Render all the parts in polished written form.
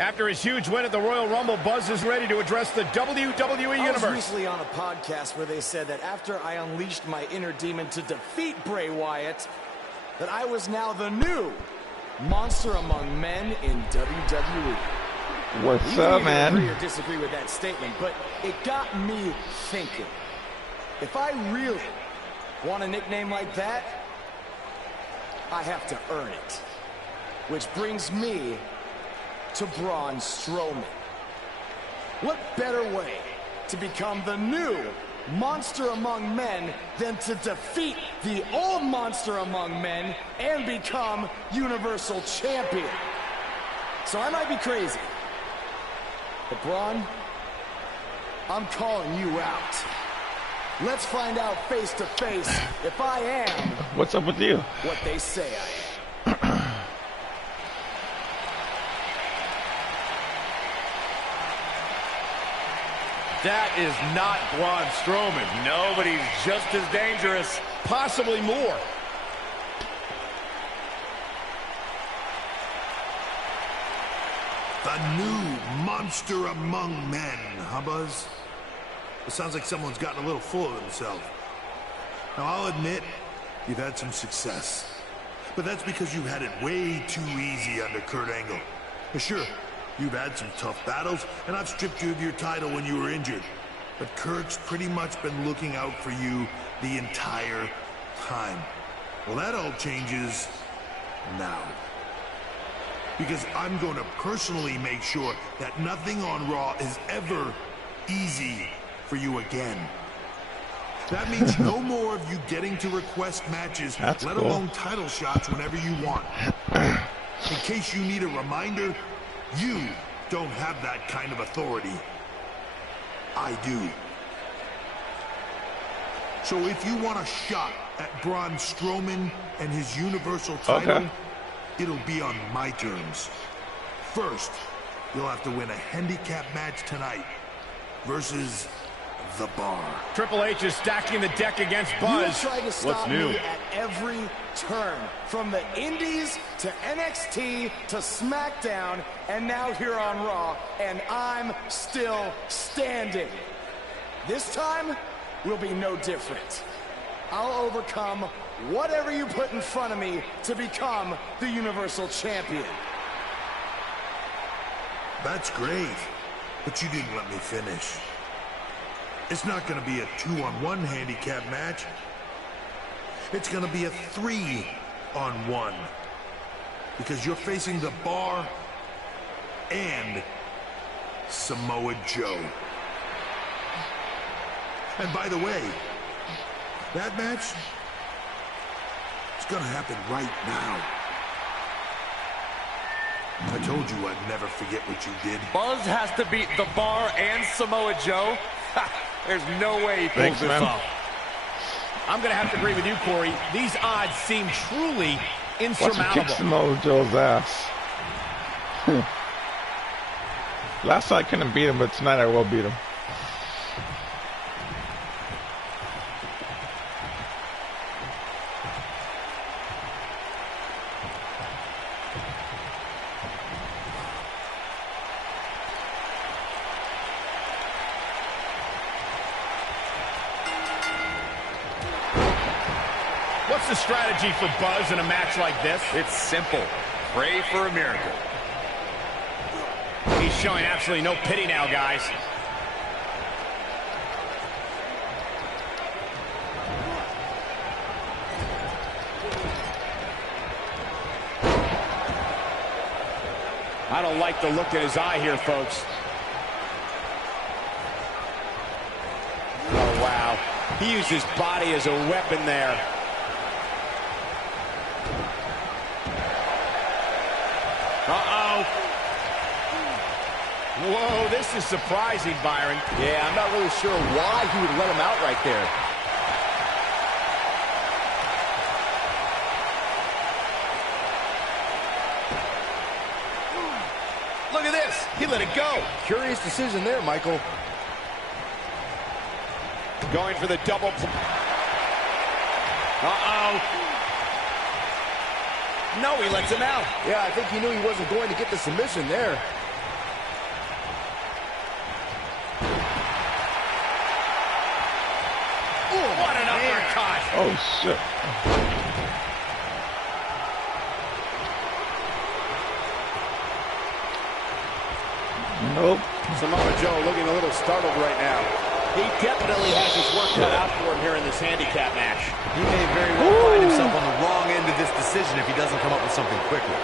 After his huge win at the Royal Rumble, Buzz is ready to address the WWE Universe. I was recently on a podcast where they said that after I unleashed my inner demon to defeat Bray Wyatt, that I was now the new monster among men in WWE. What's up, man? You can agree or disagree with that statement, but it got me thinking. If I really want a nickname like that, I have to earn it. Which brings me to Braun Strowman. What better way to become the new monster among men than to defeat the old monster among men and become Universal Champion? So I might be crazy, but Braun, I'm calling you out. Let's find out face to face if I am What's up with you? What they say I am. That is not Braun Strowman. No, but he's just as dangerous, possibly more. The new monster among men, huh, Buzz? It sounds like someone's gotten a little full of themselves. Now, I'll admit, you've had some success. But that's because you've had it way too easy under Kurt Angle. Sure, you've had some tough battles, and I've stripped you of your title when you were injured. But Kurt's pretty much been looking out for you the entire time. Well, that all changes now. Because I'm going to personally make sure that nothing on Raw is ever easy for you again. That means no more of you getting to request matches, let alone title shots whenever you want. In case you need a reminder, you don't have that kind of authority. I do. So if you want a shot at Braun Strowman and his Universal title, it'll be on my terms. First, you'll have to win a handicap match tonight versus The Bar. Triple H is stacking the deck against Buzz. You're trying to stop me at every turn, from the Indies to NXT to SmackDown, and now here on Raw, and I'm still standing. This time will be no different. I'll overcome whatever you put in front of me to become the Universal Champion. That's great, but you didn't let me finish. It's not going to be a 2-on-1 handicap match. It's going to be a 3-on-1. Because you're facing The Bar and Samoa Joe. And by the way, that match is going to happen right now. I told you I'd never forget what you did. Buzz has to beat The Bar and Samoa Joe. There's no way he pulls this off. I'm going to have to agree with you, Corey. These odds seem truly insurmountable. Watch him kick Samoa Joe's ass. Last night I couldn't beat him, but tonight I will beat him. What's the strategy for Buzz in a match like this? It's simple. Pray for a miracle. He's showing absolutely no pity now, guys. I don't like the look in his eye here, folks. Oh, wow. He used his body as a weapon there. Uh-oh. Whoa, this is surprising, Byron. Yeah, I'm not really sure why he would let him out right there. Look at this. He let it go. Curious decision there, Michael. Going for the double. Uh-oh. No, he lets him out. Yeah, I think he knew he wasn't going to get the submission there. Oh, shit. Nope. Samoa Joe looking a little startled right now. He definitely has his work cut out for him here in this handicap match. He may very well find himself on the wrong end of this decision if he doesn't come up with something quickly.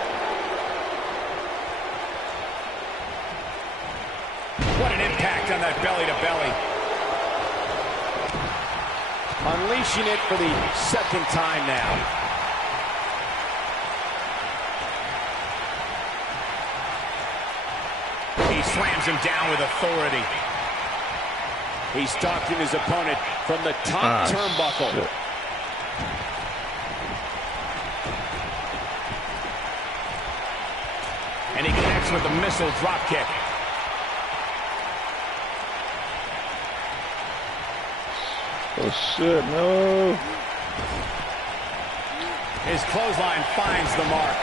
What an impact on that belly-to-belly. Unleashing it for the second time now. He slams him down with authority. He's stalking his opponent from the top turnbuckle. Shit. And he connects with a missile dropkick. Oh, shit, no. His clothesline finds the mark.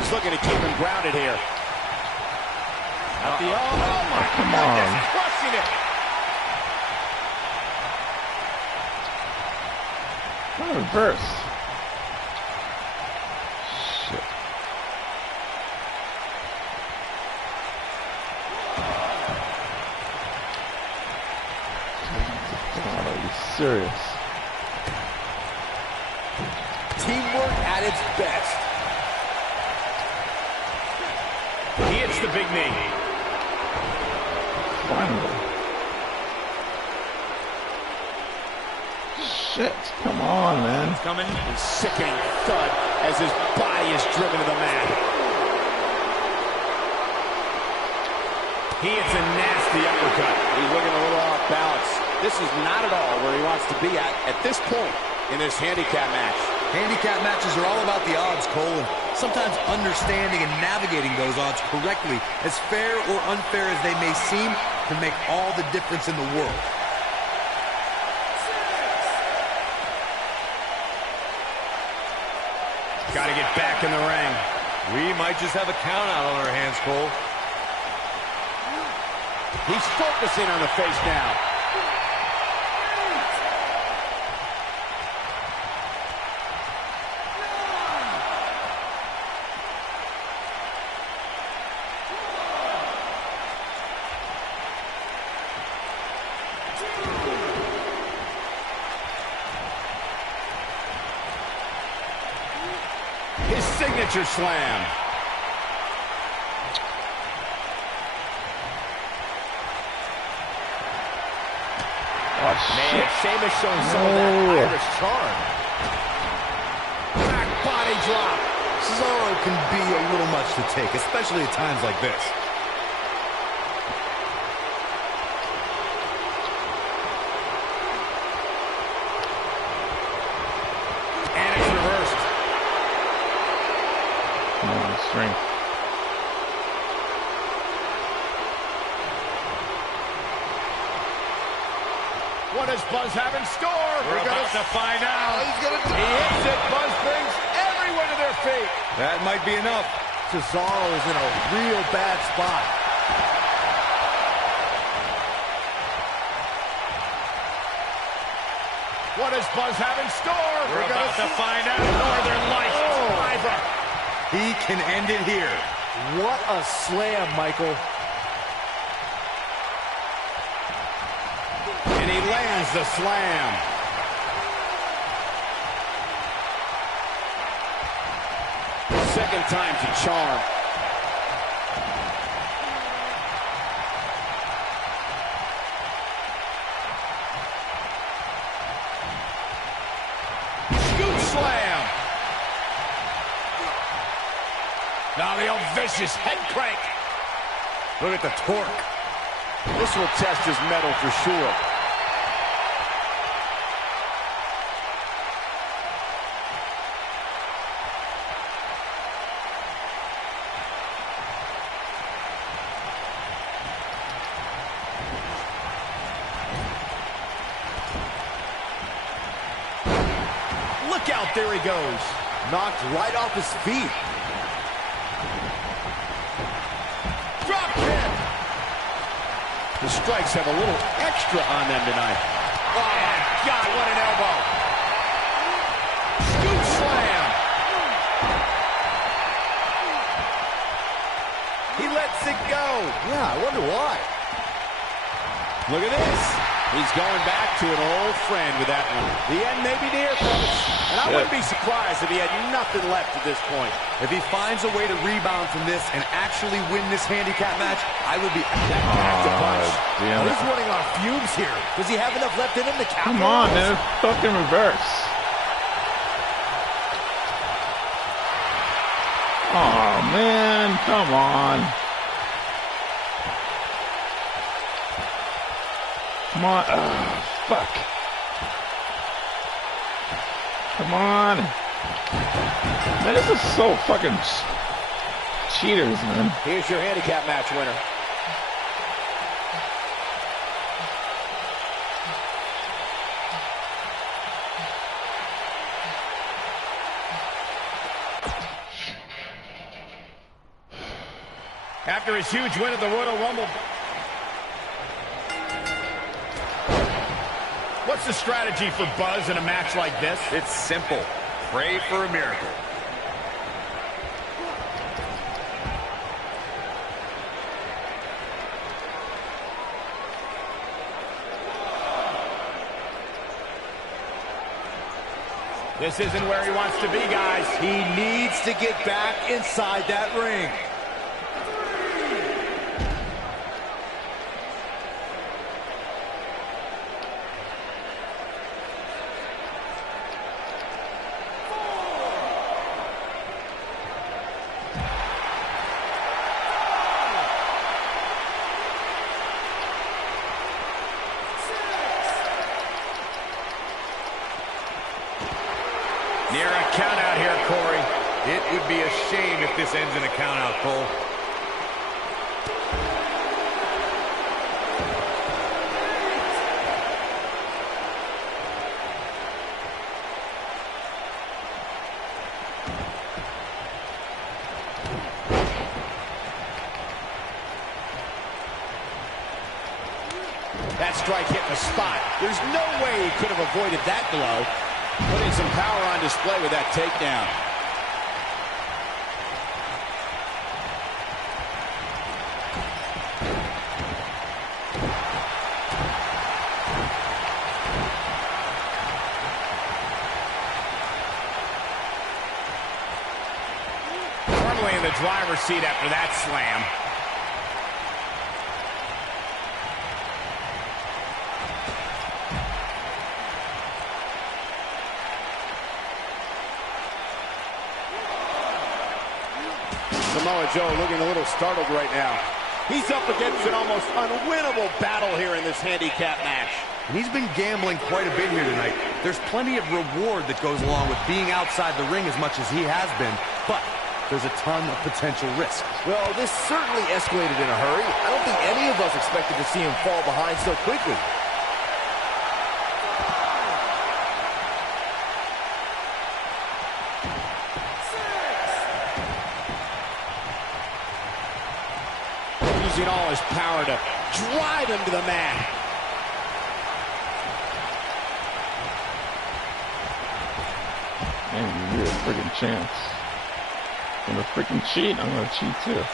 He's looking to keep him grounded here. At the oh my Come on. crushing it. Not reverse. Shit. God, are you serious? Teamwork at its best. He hits the big knee. Finally. Shit, come on, man. Coming. A sickening thud as his body is driven to the mat. He hits a nasty uppercut. He's looking a little off balance. This is not at all where he wants to be at this point in this handicap match. Handicap matches are all about the odds, Cole, and sometimes understanding and navigating those odds correctly, as fair or unfair as they may seem, can make all the difference in the world. Got to get back in the ring. We might just have a count out on our hands, Cole. He's focusing on the face now. His signature slam. Man, Sheamus showing some of that Irish charm. Back body drop. Cesaro can be a little much to take, especially at times like this. And it's reversed. Come on, strength. What does Buzz have in store? We're about to find out. He's gonna do He hits it. Buzz brings everyone to their feet. That might be enough. Cesaro is in a real bad spot. What does Buzz have in store? We're about to find out. Northern Lights driver. He can end it here. What a slam, Michael. And he lands the slam. Second time to charm. Scoop slam. Now the old vicious head crank. Look at the torque. This will test his mettle for sure. Look out there he goes. Knocked right off his feet. Drop kick. The strikes have a little extra on them tonight. Oh, my God, what an elbow. Scoop slam. He lets it go. Yeah, I wonder why. Look at this. He's going back to an old friend with that one. The end may be near, folks. And I wouldn't be surprised if he had nothing left at this point. If he finds a way to rebound from this and actually win this handicap match, I will be... Damn it. He's running on fumes here. Does he have enough left in him to capitalize? Come on, man. Fucking reverse. Oh, man. Come on. Come on. Oh, fuck. Come on. Man, this is so fucking cheaters, man. Here's your handicap match winner. After his huge win at the Royal Rumble. What's the strategy for Buzz in a match like this? It's simple. Pray for a miracle. This isn't where he wants to be, guys. He needs to get back inside that ring. Near a count out here, Corey. It would be a shame if this ends in a count out, Cole. That strike hit the spot. There's no way he could have avoided that blow. Putting some power on display with that takedown. Firmly in the driver's seat after that slam. Samoa Joe looking a little startled right now. He's up against an almost unwinnable battle here in this handicap match. And he's been gambling quite a bit here tonight. There's plenty of reward that goes along with being outside the ring as much as he has been, but there's a ton of potential risk. Well, this certainly escalated in a hurry. I don't think any of us expected to see him fall behind so quickly. Using all his power to drive him to the mat. Man, you get a freaking chance. I'm gonna freaking cheat. I'm gonna cheat too.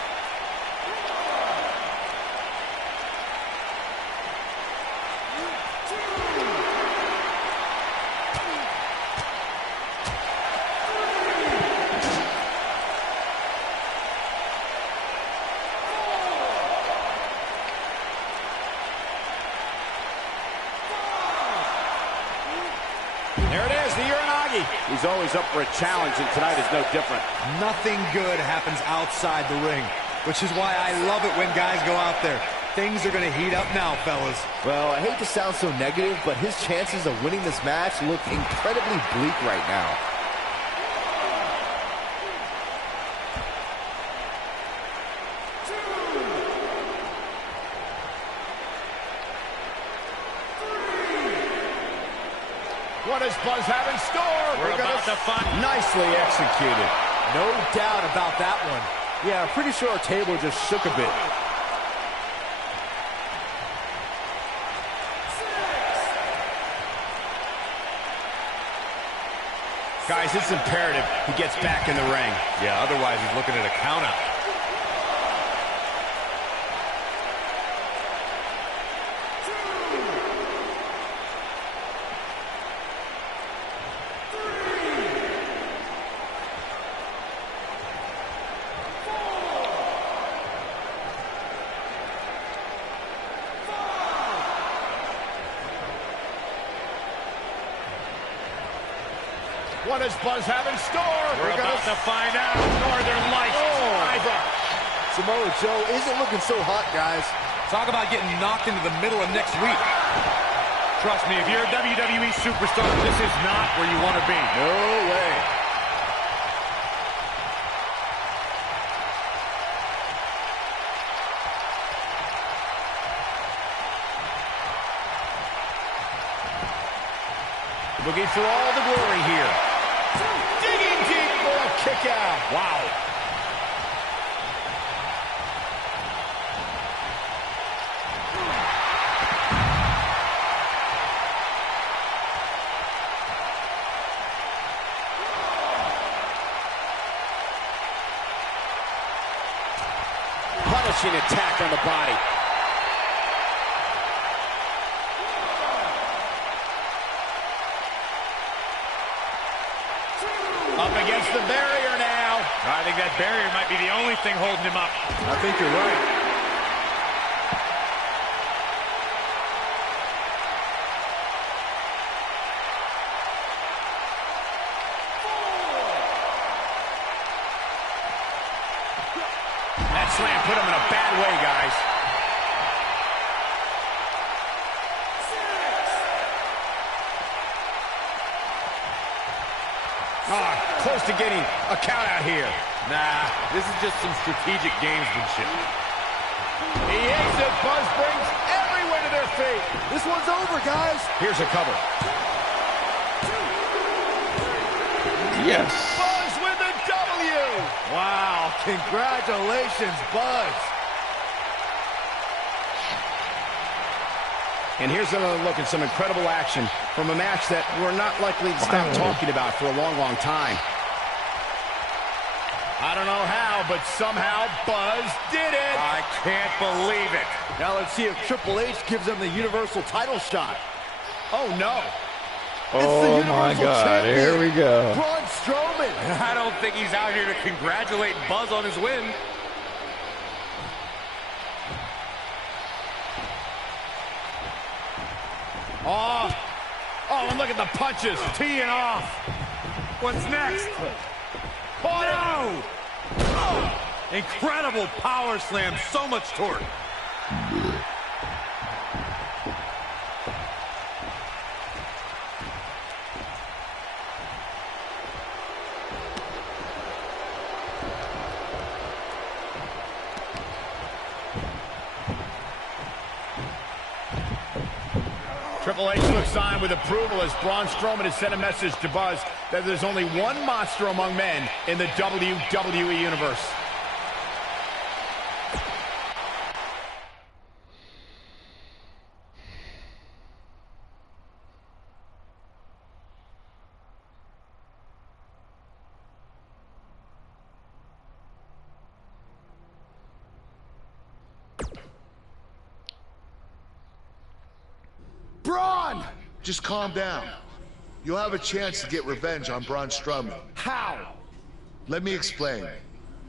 There it is, the Uranagi. He's always up for a challenge, and tonight is no different. Nothing good happens outside the ring, which is why I love it when guys go out there. Things are going to heat up now, fellas. Well, I hate to sound so negative, but his chances of winning this match look incredibly bleak right now. What does Buzz have in store? We're about to find. Nicely executed. No doubt about that one. Yeah, I'm pretty sure our table just shook a bit. Guys, it's imperative he gets back in the ring. Yeah, otherwise he's looking at a countout. What does Buzz have in store? We're about to find out. Northern Lights. Samoa Joe isn't looking so hot, guys. Talk about getting knocked into the middle of next week. Trust me, if you're a WWE superstar, this is not where you want to be. No way. Looking for all the glory here. Digging deep for a kick out. Wow. Punishing attack on the body. Up against the barrier now. I think that barrier might be the only thing holding him up. I think you're right. That slam put him in a bad way, guys. Close to getting a count out here. Nah, this is just some strategic gamesmanship. He hits it. Buzz brings everyone to their feet. This one's over, guys. Here's a cover. Yes. Buzz with the W. Wow, congratulations, Buzz. And here's another look at some incredible action from a match that we're not likely to stop talking about for a long, long time. I don't know how, but somehow Buzz did it. I can't believe it. Now let's see if Triple H gives him the Universal title shot. Oh, no. Oh my God, here we go. Braun Strowman. I don't think he's out here to congratulate Buzz on his win. Oh, and look at the punches teeing off. What's next? Oh, no! Oh, incredible power slam, so much torque. Triple H looks on with approval as Braun Strowman has sent a message to Buzz that there's only one monster among men in the WWE Universe. Braun! Just calm down. You'll have a chance to get revenge on Braun Strowman. How? Let me explain.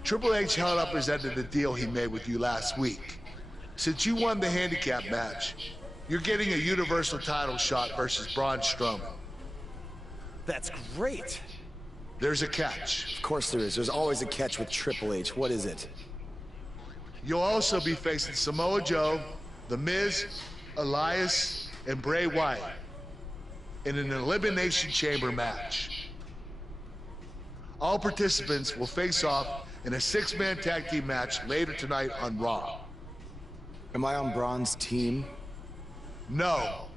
Triple H held up his end of the deal he made with you last week. Since you won the handicap match, you're getting a Universal title shot versus Braun Strowman. That's great. There's a catch. Of course there is. There's always a catch with Triple H. What is it? You'll also be facing Samoa Joe, The Miz, Elias, and Bray Wyatt in an Elimination Chamber match. All participants will face off in a 6-man tag team match later tonight on Raw. Am I on Braun's team? No.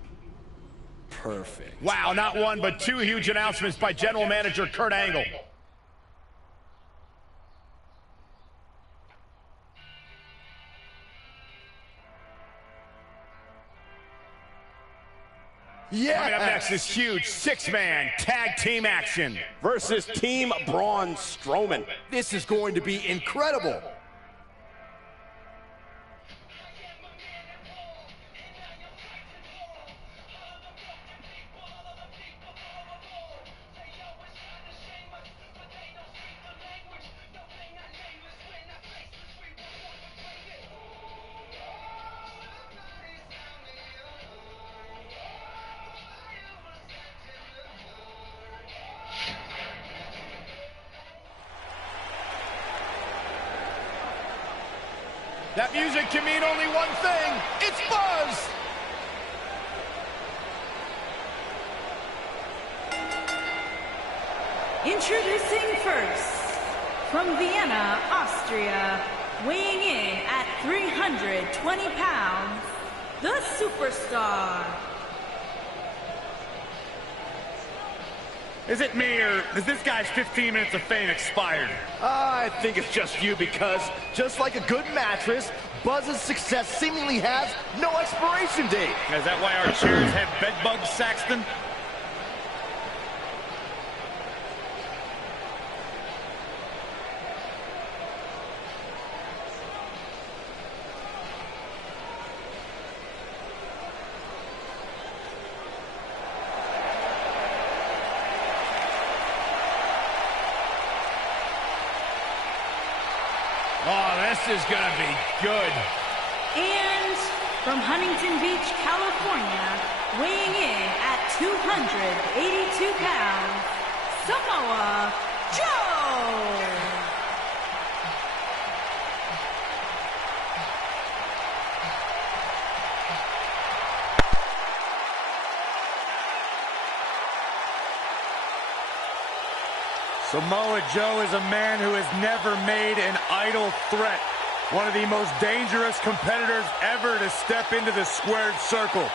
perfect. Wow, not one, but two huge announcements by General Manager Kurt Angle. Yeah. Coming up next is huge six-man tag team action Versus Team Braun Strowman. This is going to be incredible. That music can mean only one thing. It's buzz! Introducing first, from Vienna, Austria, weighing in at 320 pounds, the superstar. Is it me, or is this guy's 15 minutes of fame expired? I think it's just you, because just like a good mattress, Buzz's success seemingly has no expiration date. Is that why our chairs have bed bugs, Saxton? Oh, this is gonna be good. And from Huntington Beach, California, weighing in at 282 pounds, Samoa Joe! Samoa Joe is a man who has never made an idle threat. One of the most dangerous competitors ever to step into the squared circle.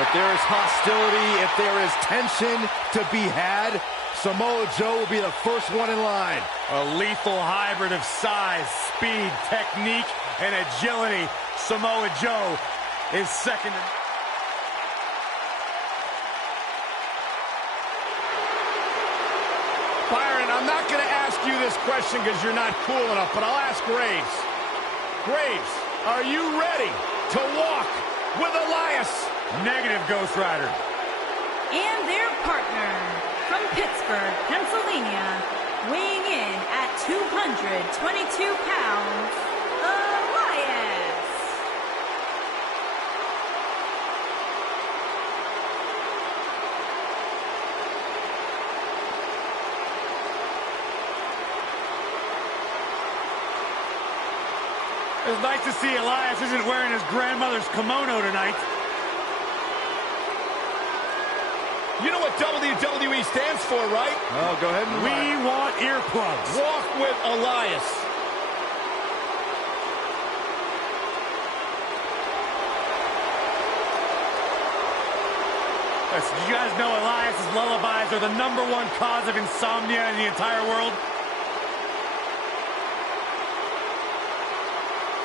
If there is hostility, if there is tension to be had, Samoa Joe will be the first one in line. A lethal hybrid of size, speed, technique, and agility. Samoa Joe is second to... Byron, I'm not going to ask you this question because you're not cool enough, but I'll ask Graves. Graves, are you ready to walk with Elias? Negative, Ghost Rider. And their partner, from Pittsburgh, Pennsylvania, weighing in at 222 pounds, Elias. It's nice to see Elias isn't wearing his grandmother's kimono tonight. You know what WWE stands for, right? Oh, go ahead and We want earplugs. walk with Elias. Listen, you guys know Elias's lullabies are the #1 cause of insomnia in the entire world?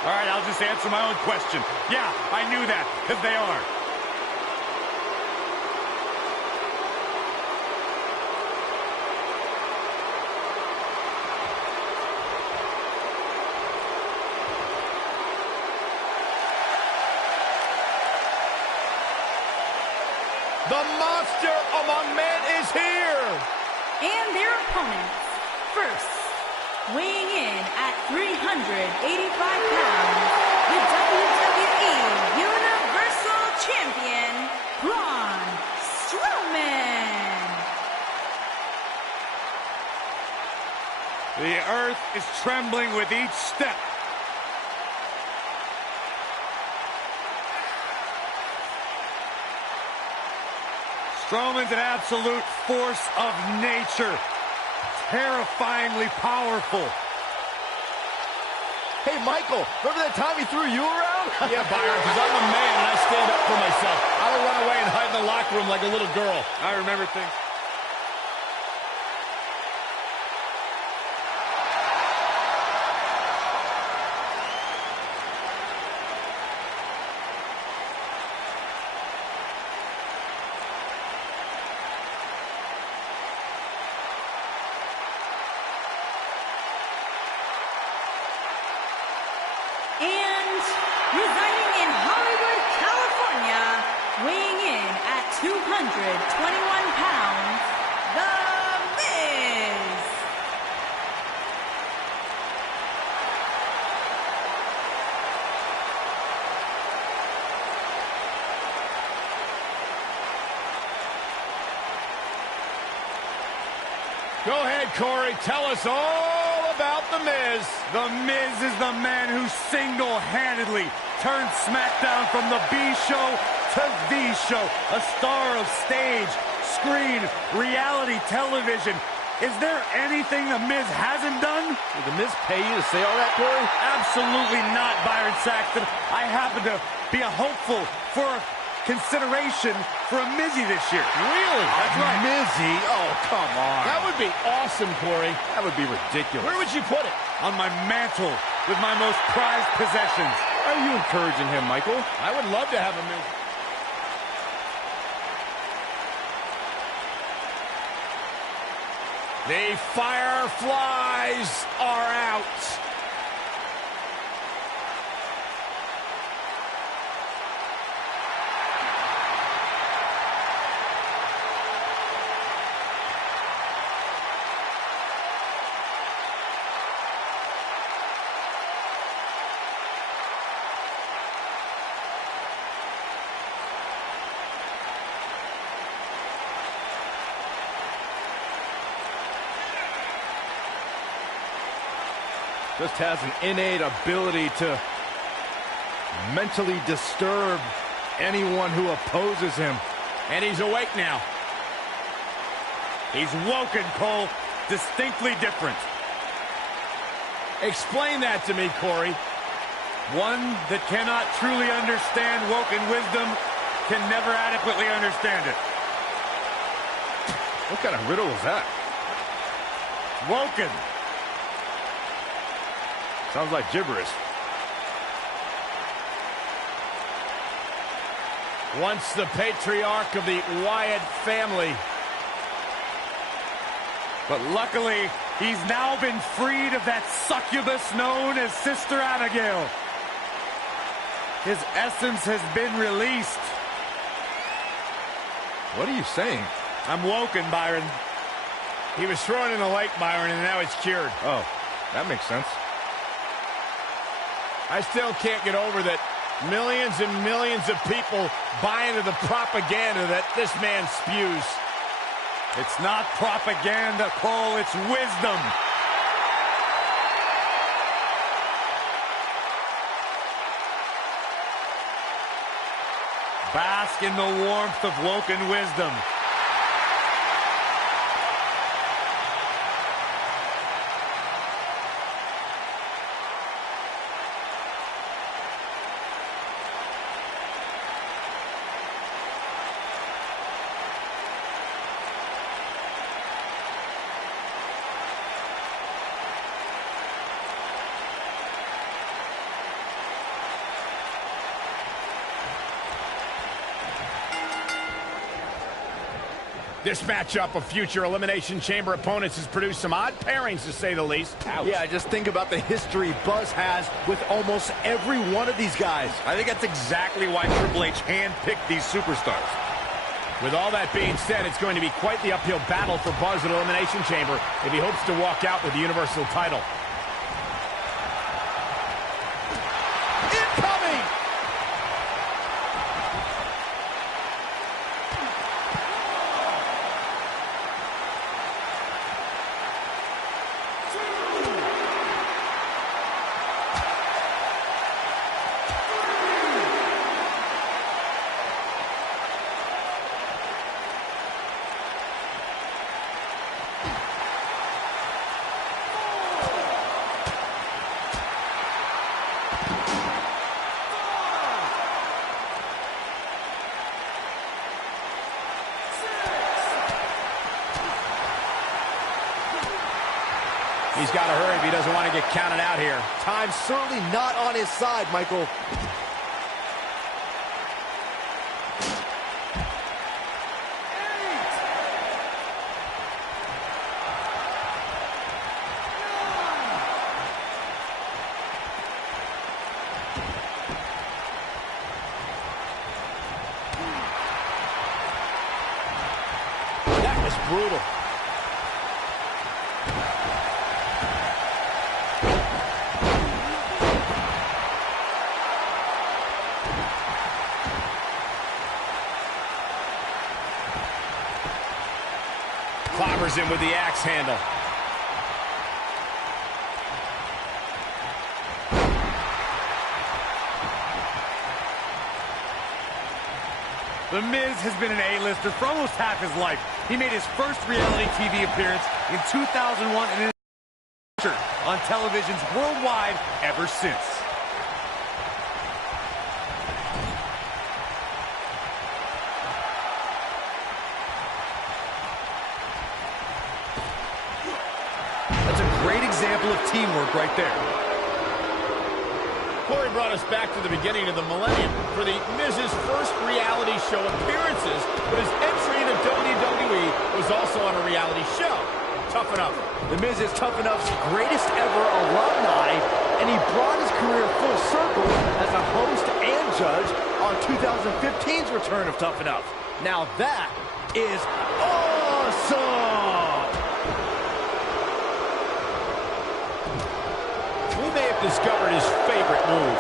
All right, I'll just answer my own question. Yeah, I knew that, because they are. The monster among men is here! And their opponents, first, weighing in at 385 pounds, the WWE Universal Champion, Braun Strowman. The earth is trembling with each step. Strowman's an absolute force of nature. Terrifyingly powerful. Hey, Michael, remember that time he threw you around? Yeah, Byron, because I'm a man and I stand up for myself. I don't run away and hide in the locker room like a little girl. I remember things. And residing in Hollywood, California, weighing in at 221 pounds, The Miz. Go ahead, Corey. Tell us all about The Miz. The Miz is the man who single-handedly turned SmackDown from the B show to the show. A star of stage, screen, reality television. Is there anything The Miz hasn't done? Did The Miz pay you to say all that, Corey? Absolutely not, Byron Saxton. I happen to be a hopeful for consideration for a Mizzy this year. Really? That's right. Mizzy? Oh, come on. That would be awesome, Corey. That would be ridiculous. Where would you put it? On my mantle with my most prized possessions. Are you encouraging him, Michael? I would love to have a Miz. The Fireflies are out. Just has an innate ability to mentally disturb anyone who opposes him. And he's awake now. He's woken, Cole. Distinctly different. Explain that to me, Corey. One that cannot truly understand woken wisdom can never adequately understand it. What kind of riddle is that? Woken. Sounds like gibberish. Once the patriarch of the Wyatt family. But luckily, he's now been freed of that succubus known as Sister Abigail. His essence has been released. What are you saying? I'm woken, Byron. He was thrown in the lake, Byron, and now he's cured. Oh, that makes sense. I still can't get over that millions and millions of people buy into the propaganda that this man spews. It's not propaganda, Cole, it's wisdom. Bask in the warmth of woken wisdom. This matchup of future Elimination Chamber opponents has produced some odd pairings, to say the least. Ouch. Yeah, just think about the history Buzz has with almost every one of these guys. I think that's exactly why Triple H handpicked these superstars. With all that being said, it's going to be quite the uphill battle for Buzz at Elimination Chamber if he hopes to walk out with the Universal title. Incoming! He's got to hurry if he doesn't want to get counted out here. Time's certainly not on his side, Michael. That was brutal. Clobbers him with the axe handle. The Miz has been an A-lister for almost half his life. He made his first reality TV appearance in 2001 and is on televisions worldwide ever since. That's a great example of teamwork right there. Corey brought us back to the beginning of the millennium for the Miz's first reality show appearances, but his entry into WWE was also on a reality show. Tough Enough. The Miz is Tough Enough's greatest ever alumni, and he brought his career full circle as a host and judge on 2015's return of Tough Enough. Now that is awesome! We may have discovered his favorite move.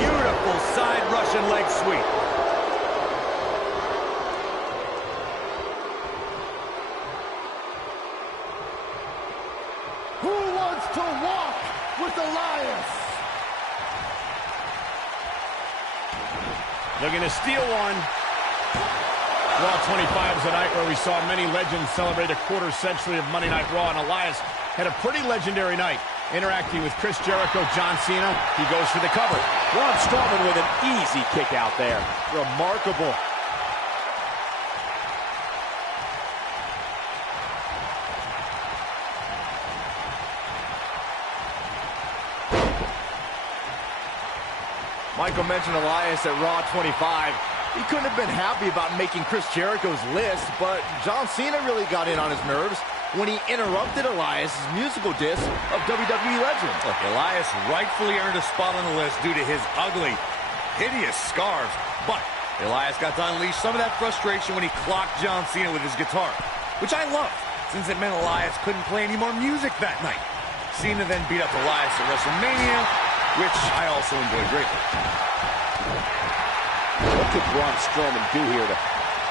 Beautiful side Russian leg sweep. Who wants to walk with Elias? Looking to steal one. Raw 25 is a night where we saw many legends celebrate a quarter century of Monday Night Raw, and Elias had a pretty legendary night. Interacting with Chris Jericho, John Cena, he goes for the cover. Braun Strowman with an easy kick out there. Remarkable. Michael mentioned Elias at Raw 25. He couldn't have been happy about making Chris Jericho's list, but John Cena really got in on his nerves when he interrupted Elias' musical diss of WWE legend. Look, Elias rightfully earned a spot on the list due to his ugly, hideous scarves. But Elias got to unleash some of that frustration when he clocked John Cena with his guitar, which I loved, since it meant Elias couldn't play any more music that night. Cena then beat up Elias at WrestleMania, which I also enjoyed greatly. What could Braun Strowman do here to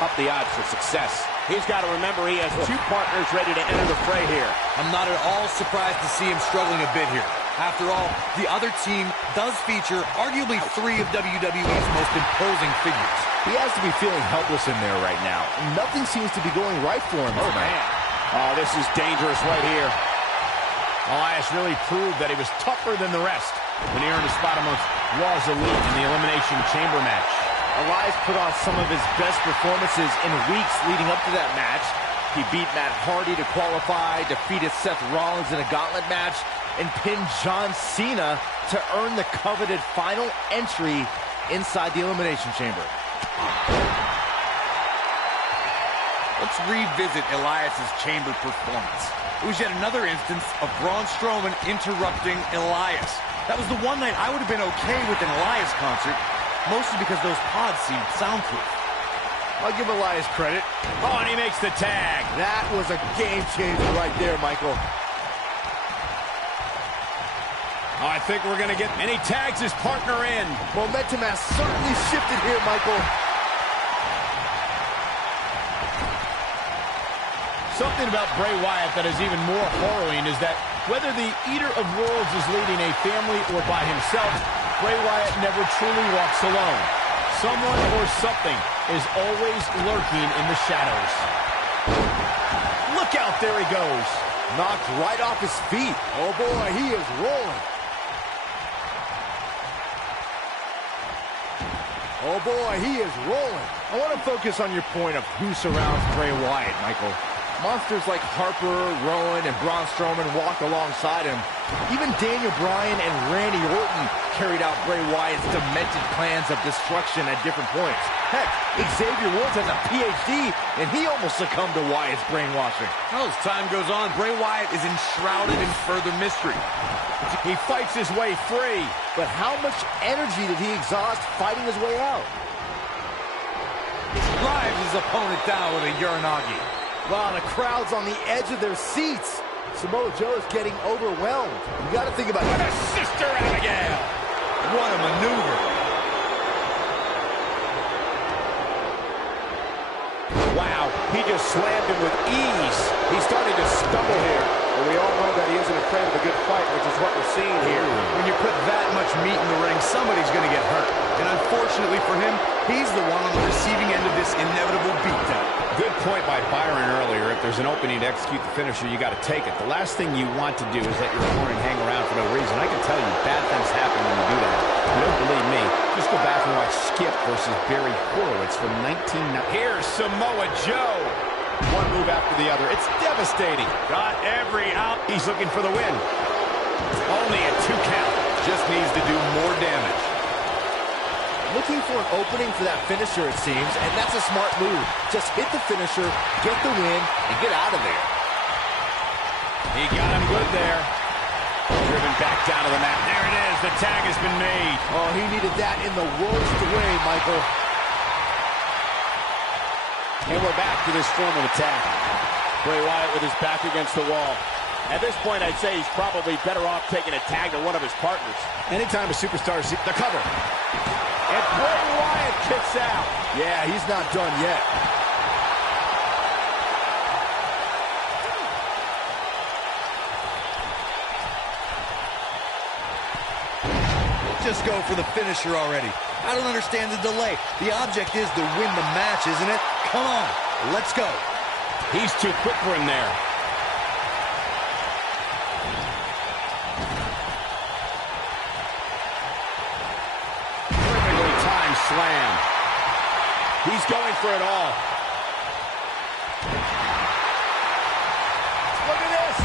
up the odds for success? He's got to remember he has two partners ready to enter the fray here. I'm not at all surprised to see him struggling a bit here. After all, the other team does feature arguably three of WWE's most imposing figures. He has to be feeling helpless in there right now. Nothing seems to be going right for him tonight. Man. Oh, this is dangerous right here. Elias really proved that he was tougher than the rest when he earned a spot amongst Raw's Elite in the Elimination Chamber match. Elias put on some of his best performances in weeks leading up to that match. He beat Matt Hardy to qualify, defeated Seth Rollins in a gauntlet match, and pinned John Cena to earn the coveted final entry inside the Elimination Chamber. Let's revisit Elias' chamber performance. It was yet another instance of Braun Strowman interrupting Elias. That was the one night I would have been okay with an Elias concert, mostly because those pods seemed soundproof. I'll give Elias credit. Oh, and he makes the tag. That was a game changer right there, Michael. Oh, I think we're going to get... And he tags his partner in. Momentum has certainly shifted here, Michael. Something about Bray Wyatt that is even more harrowing is that whether the Eater of Worlds is leading a family or by himself, Bray Wyatt never truly walks alone. Someone or something is always lurking in the shadows. Look out, there he goes. Knocked right off his feet. Oh boy, he is rolling. Oh boy, he is rolling. I want to focus on your point of who surrounds Bray Wyatt, Michael. Monsters like Harper, Rowan, and Braun Strowman walked alongside him. Even Daniel Bryan and Randy Orton carried out Bray Wyatt's demented plans of destruction at different points. Heck, Xavier Woods has a PhD, and he almost succumbed to Wyatt's brainwashing. Well, as time goes on, Bray Wyatt is enshrouded in further mystery. He fights his way free, but how much energy did he exhaust fighting his way out? Drives his opponent down with a Uranagi. Wow, the crowd's on the edge of their seats. Samoa Joe is getting overwhelmed. You got to think about it. The Sister Abigail. What a maneuver. Wow, he just slammed him with ease. He's starting to stumble here. But we all know that he isn't afraid of a good fight, which is what we're seeing here. When you put that much meat in the ring, somebody's going to get hurt. And unfortunately for him, he's the one on the receiving end of this inevitable beatdown. Good point by Byron earlier. If there's an opening to execute the finisher, you got to take it. The last thing you want to do is let your opponent hang around for no reason. I can tell you, bad things happen when you do that. You don't believe me? Just go back and watch Skip versus Barry Horowitz from 1990. Here's Samoa Joe. One move after the other. It's devastating. Got every out. He's looking for the win. Only a 2 count. Just needs to do more damage. Looking for an opening for that finisher, it seems, and that's a smart move. Just hit the finisher, get the win, and get out of there. He got him good there. Driven back down to the mat. There it is. The tag has been made. Oh, he needed that in the worst way, Michael. And we're back to this form of attack. Bray Wyatt with his back against the wall. At this point, I'd say he's probably better off taking a tag to one of his partners. Anytime a superstar sees the cover. And Bray Wyatt kicks out. Yeah, he's not done yet. Just go for the finisher already. I don't understand the delay. The object is to win the match, isn't it? Come on, let's go. He's too quick for him there. Perfectly timed slam. He's going for it all. Look at this.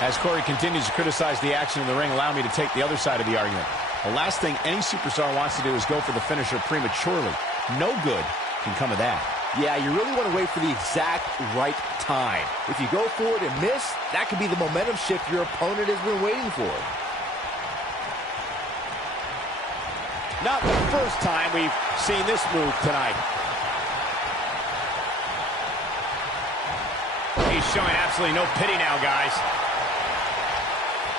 As Corey continues to criticize the action in the ring, allow me to take the other side of the argument. The last thing any superstar wants to do is go for the finisher prematurely. No good can come of that. Yeah, you really want to wait for the exact right time. If you go for it and miss, that could be the momentum shift your opponent has been waiting for. Not the first time we've seen this move tonight. He's showing absolutely no pity now, guys.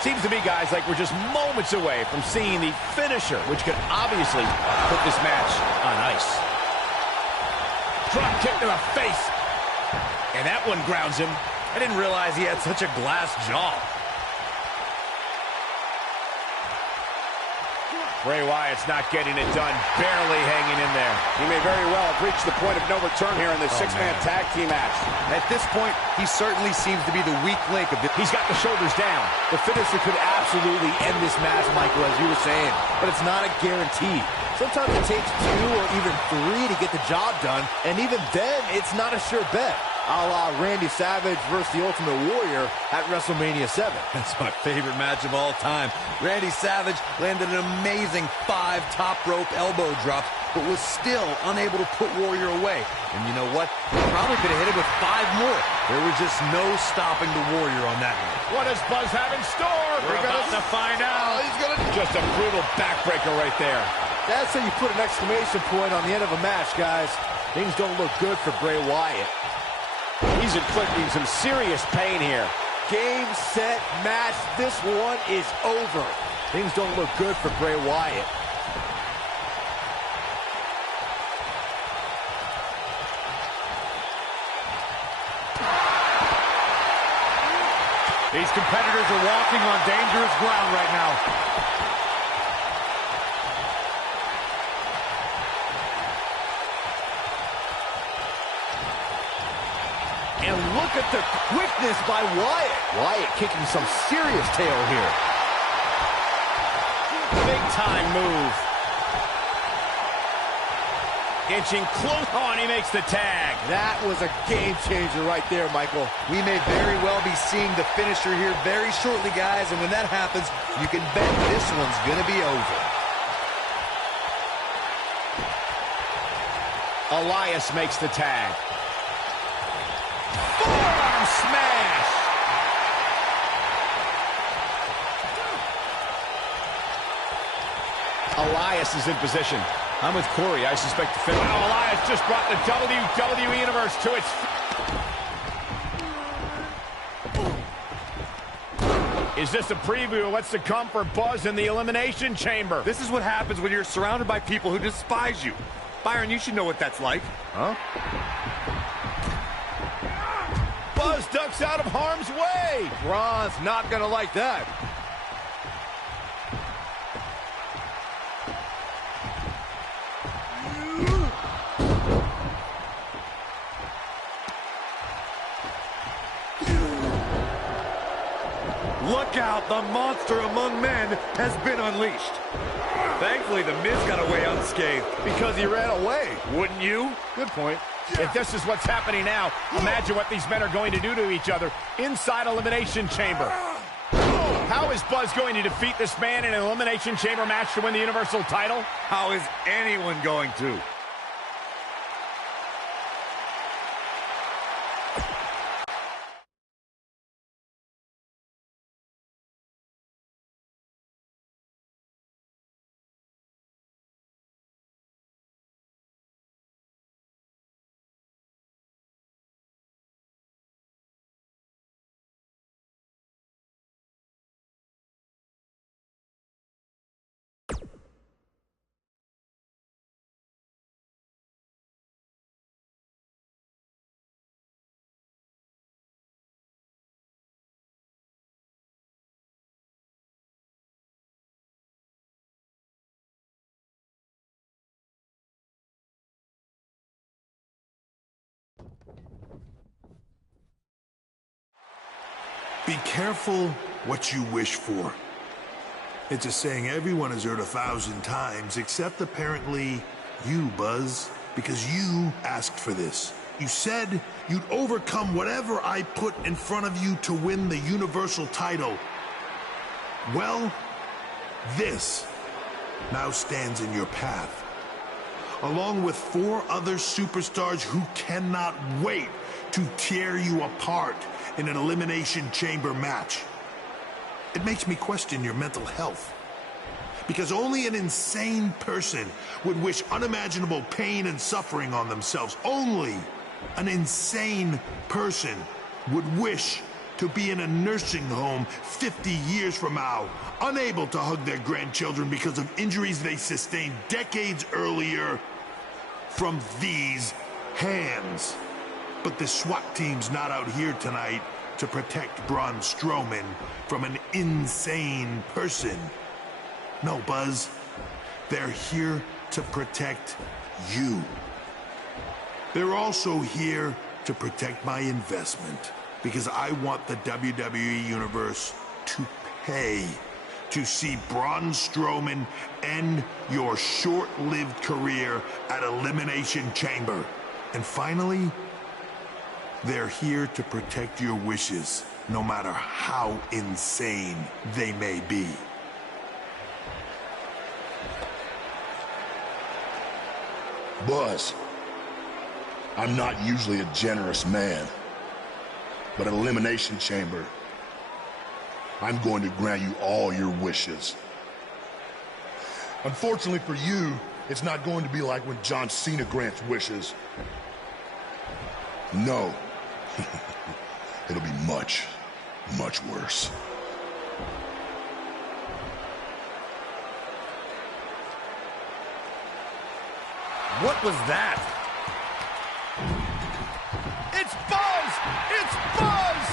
Seems to me, guys, like we're just moments away from seeing the finisher, which could obviously put this match on ice. Drop kick to the face. And that one grounds him. I didn't realize he had such a glass jaw. Bray Wyatt's not getting it done, barely hanging in there. He may very well have reached the point of no return here in this six-man tag team match. At this point, he certainly seems to be the weak link of this. He's got the shoulders down. The finisher could absolutely end this match, Michael, as you were saying, but it's not a guarantee. Sometimes it takes 2 or even 3 to get the job done, and even then, it's not a sure bet. A la Randy Savage versus the Ultimate Warrior at WrestleMania 7. That's my favorite match of all time. Randy Savage landed an amazing 5 top rope elbow drops, but was still unable to put Warrior away. And you know what? He probably could have hit him with 5 more. There was just no stopping the Warrior on that one. What does Buzz have in store? We're about to find out. He's gonna... Just a brutal backbreaker right there. That's how you put an exclamation point on the end of a match, guys. Things don't look good for Bray Wyatt. He's inflicting some serious pain here. Game, set, match. This one is over. Things don't look good for Bray Wyatt. These competitors are walking on dangerous ground right now. And look at the quickness by Wyatt. Wyatt kicking some serious tail here. Big time move. inching close. Oh, and he makes the tag. That was a game changer right there, Michael. We may very well be seeing the finisher here very shortly, guys, and when that happens, you can bet this one's gonna be over. Elias makes the tag. Forearm smash. Elias is in position. I'm with Corey. I suspect the finish. Wow, Elias just brought the WWE Universe to its... Is this a preview of what's to come for Buzz in the Elimination Chamber? This is what happens when you're surrounded by people who despise you. Byron, you should know what that's like. Huh? Buzz ducks out of harm's way. Braun's not gonna like that. Look out, the monster among men has been unleashed. Thankfully, the Miz got away unscathed. Because he ran away. Wouldn't you? Good point. If this is what's happening now, imagine what these men are going to do to each other inside Elimination Chamber. How is Buzz going to defeat this man in an Elimination Chamber match to win the Universal title? How is anyone going to? Be careful what you wish for. It's a saying everyone has heard 1,000 times, except apparently you, Buzz, because you asked for this. You said you'd overcome whatever I put in front of you to win the Universal title. Well, this now stands in your path, along with 4 other superstars who cannot wait to tear you apart in an Elimination Chamber match. It makes me question your mental health, because only an insane person would wish unimaginable pain and suffering on themselves. Only an insane person would wish to be in a nursing home 50 years from now, unable to hug their grandchildren because of injuries they sustained decades earlier from these hands. But the SWAT team's not out here tonight to protect Braun Strowman from an insane person. No, Buzz. They're here to protect you. They're also here to protect my investment, because I want the WWE Universe to pay to see Braun Strowman end your short-lived career at Elimination Chamber. And finally, they're here to protect your wishes, no matter how insane they may be. Buzz, I'm not usually a generous man, but at Elimination Chamber, I'm going to grant you all your wishes. Unfortunately for you, it's not going to be like when John Cena grants wishes. No. It'll be much, much worse. What was that? It's Buzz! It's Buzz!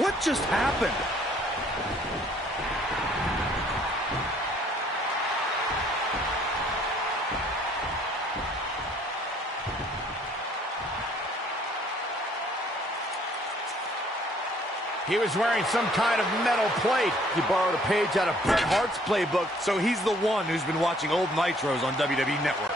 What just happened? He was wearing some kind of metal plate. He borrowed a page out of Bret Hart's playbook. So he's the one who's been watching old Nitros on WWE Network.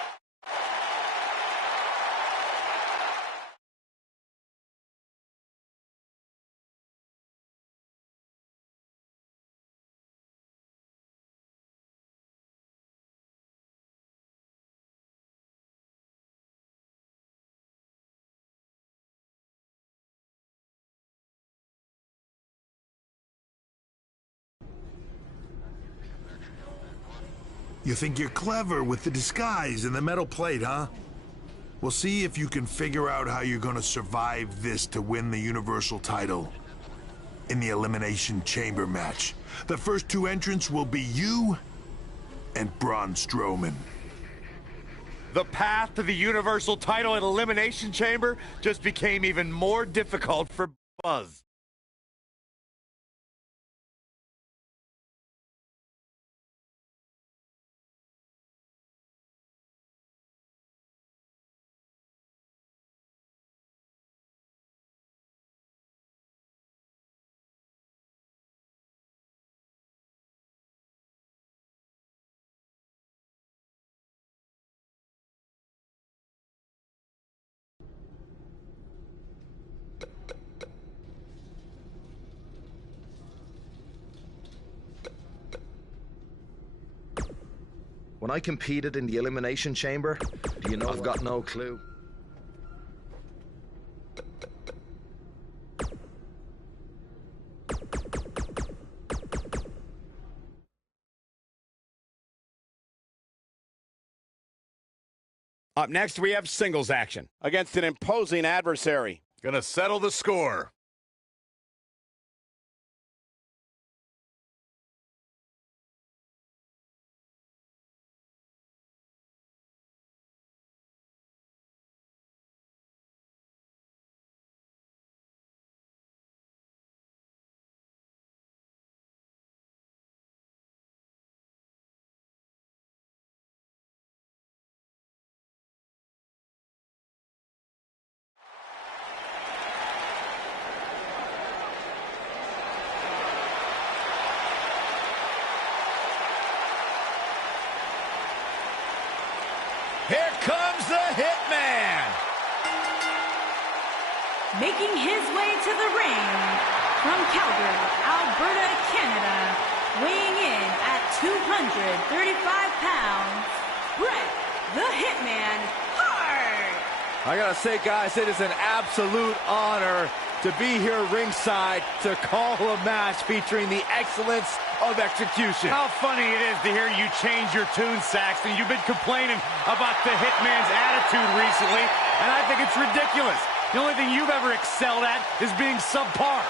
You think you're clever with the disguise and the metal plate, huh? We'll see if you can figure out how you're gonna survive this to win the Universal title in the Elimination Chamber match. The first two entrants will be you and Braun Strowman. The path to the Universal title at Elimination Chamber just became even more difficult for Buzz. When I competed in the Elimination Chamber, do you know I've got no clue? Up next, we have singles action. Against an imposing adversary. Gonna settle the score. Here comes the Hitman! Making his way to the ring from Calgary, Alberta, Canada, weighing in at 235 pounds, Bret the Hitman Hart. I gotta say, guys, it is an absolute honor to be here ringside to call a match featuring the excellence of execution. How funny it is to hear you change your tune, Saxton. You've been complaining about the Hitman's attitude recently, and I think it's ridiculous. The only thing you've ever excelled at is being subpar.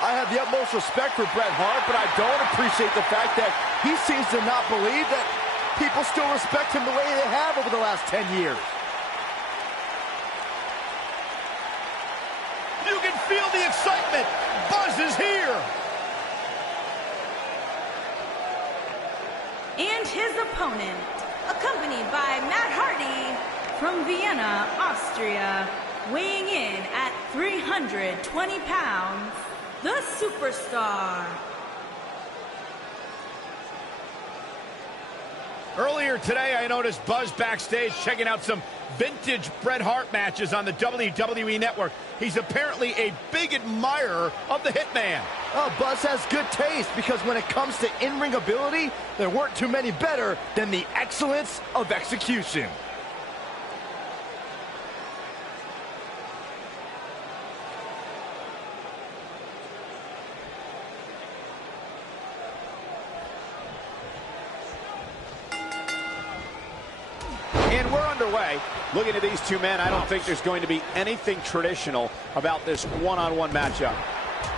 I have the utmost respect for Bret Hart, but I don't appreciate the fact that he seems to not believe that people still respect him the way they have over the last 10 years. You can feel the excitement. Buzz is here. And his opponent, accompanied by Matt Hardy from Vienna, Austria, weighing in at 320 pounds, the Superstar. Earlier today, I noticed Buzz backstage checking out some vintage Bret Hart matches on the WWE Network. He's apparently a big admirer of the Hitman. Oh, Buzz has good taste because when it comes to in-ring ability, there weren't too many better than the excellence of execution. And we're underway. Looking at these two men, I don't think there's going to be anything traditional about this one-on-one matchup.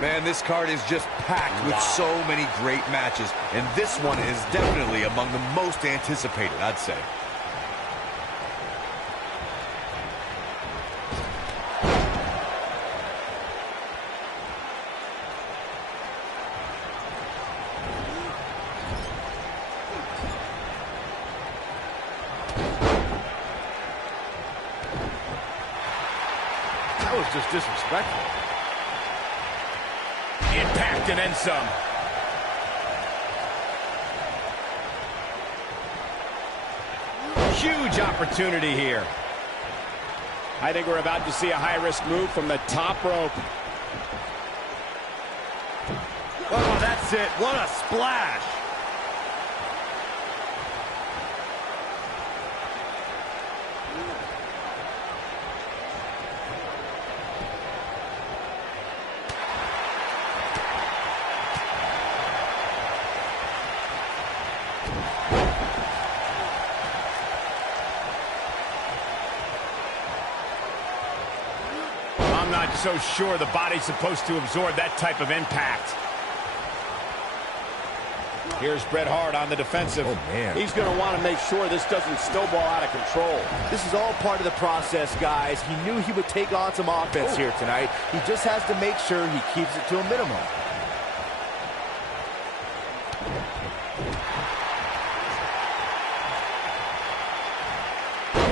Man, this card is just packed with so many great matches, and this one is definitely among the most anticipated, I'd say. That was just disrespectful. and then some. Huge opportunity here. I think we're about to see a high-risk move from the top rope. Oh, that's it. What a splash. I'm not so sure the body's supposed to absorb that type of impact. Here's Bret Hart on the defensive. Oh, man. He's going to want to make sure this doesn't snowball out of control. This is all part of the process, guys. He knew he would take on some offense here tonight. He just has to make sure he keeps it to a minimum.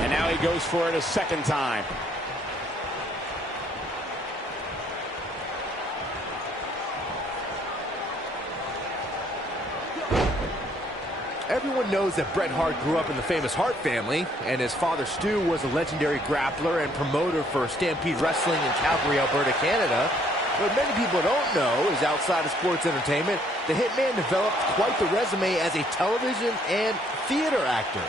And now he goes for it a second time. Everyone knows that Bret Hart grew up in the famous Hart family, and his father Stu was a legendary grappler and promoter for Stampede Wrestling in Calgary, Alberta, Canada. What many people don't know is outside of sports entertainment, the Hitman developed quite the resume as a television and theater actor.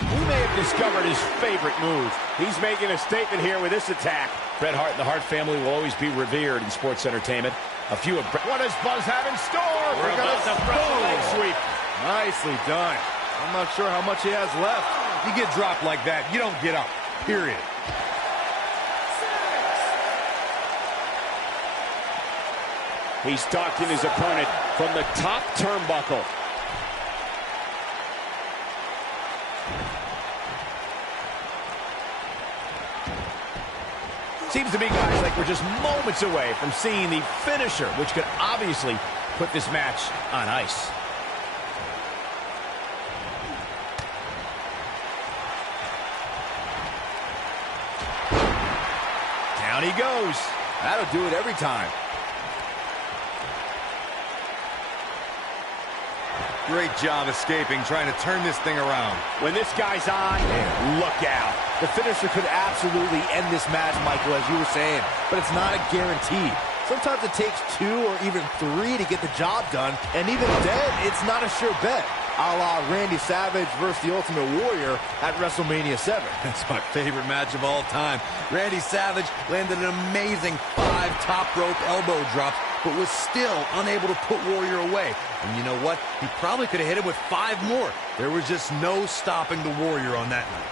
We may have discovered his favorite move. He's making a statement here with this attack. Bret Hart and the Hart family will always be revered in sports entertainment. A few of Bret... What does Buzz have in store? We're about to throw a leg sweep. Nicely done. I'm not sure how much he has left. You get dropped like that, you don't get up. Period. He's stalking his opponent from the top turnbuckle. Seems to me, guys, like we're just moments away from seeing the finisher, which could obviously put this match on ice. Down he goes. That'll do it every time. Great job escaping, trying to turn this thing around. When this guy's on, look out. The finisher could absolutely end this match, Michael, as you were saying, but it's not a guarantee. Sometimes it takes 2 or even 3 to get the job done, and even then, it's not a sure bet. A la Randy Savage versus the Ultimate Warrior at WrestleMania 7. That's my favorite match of all time. Randy Savage landed an amazing 5 top rope elbow drops, but was still unable to put Warrior away. And you know what? He probably could have hit him with 5 more. There was just no stopping the Warrior on that night.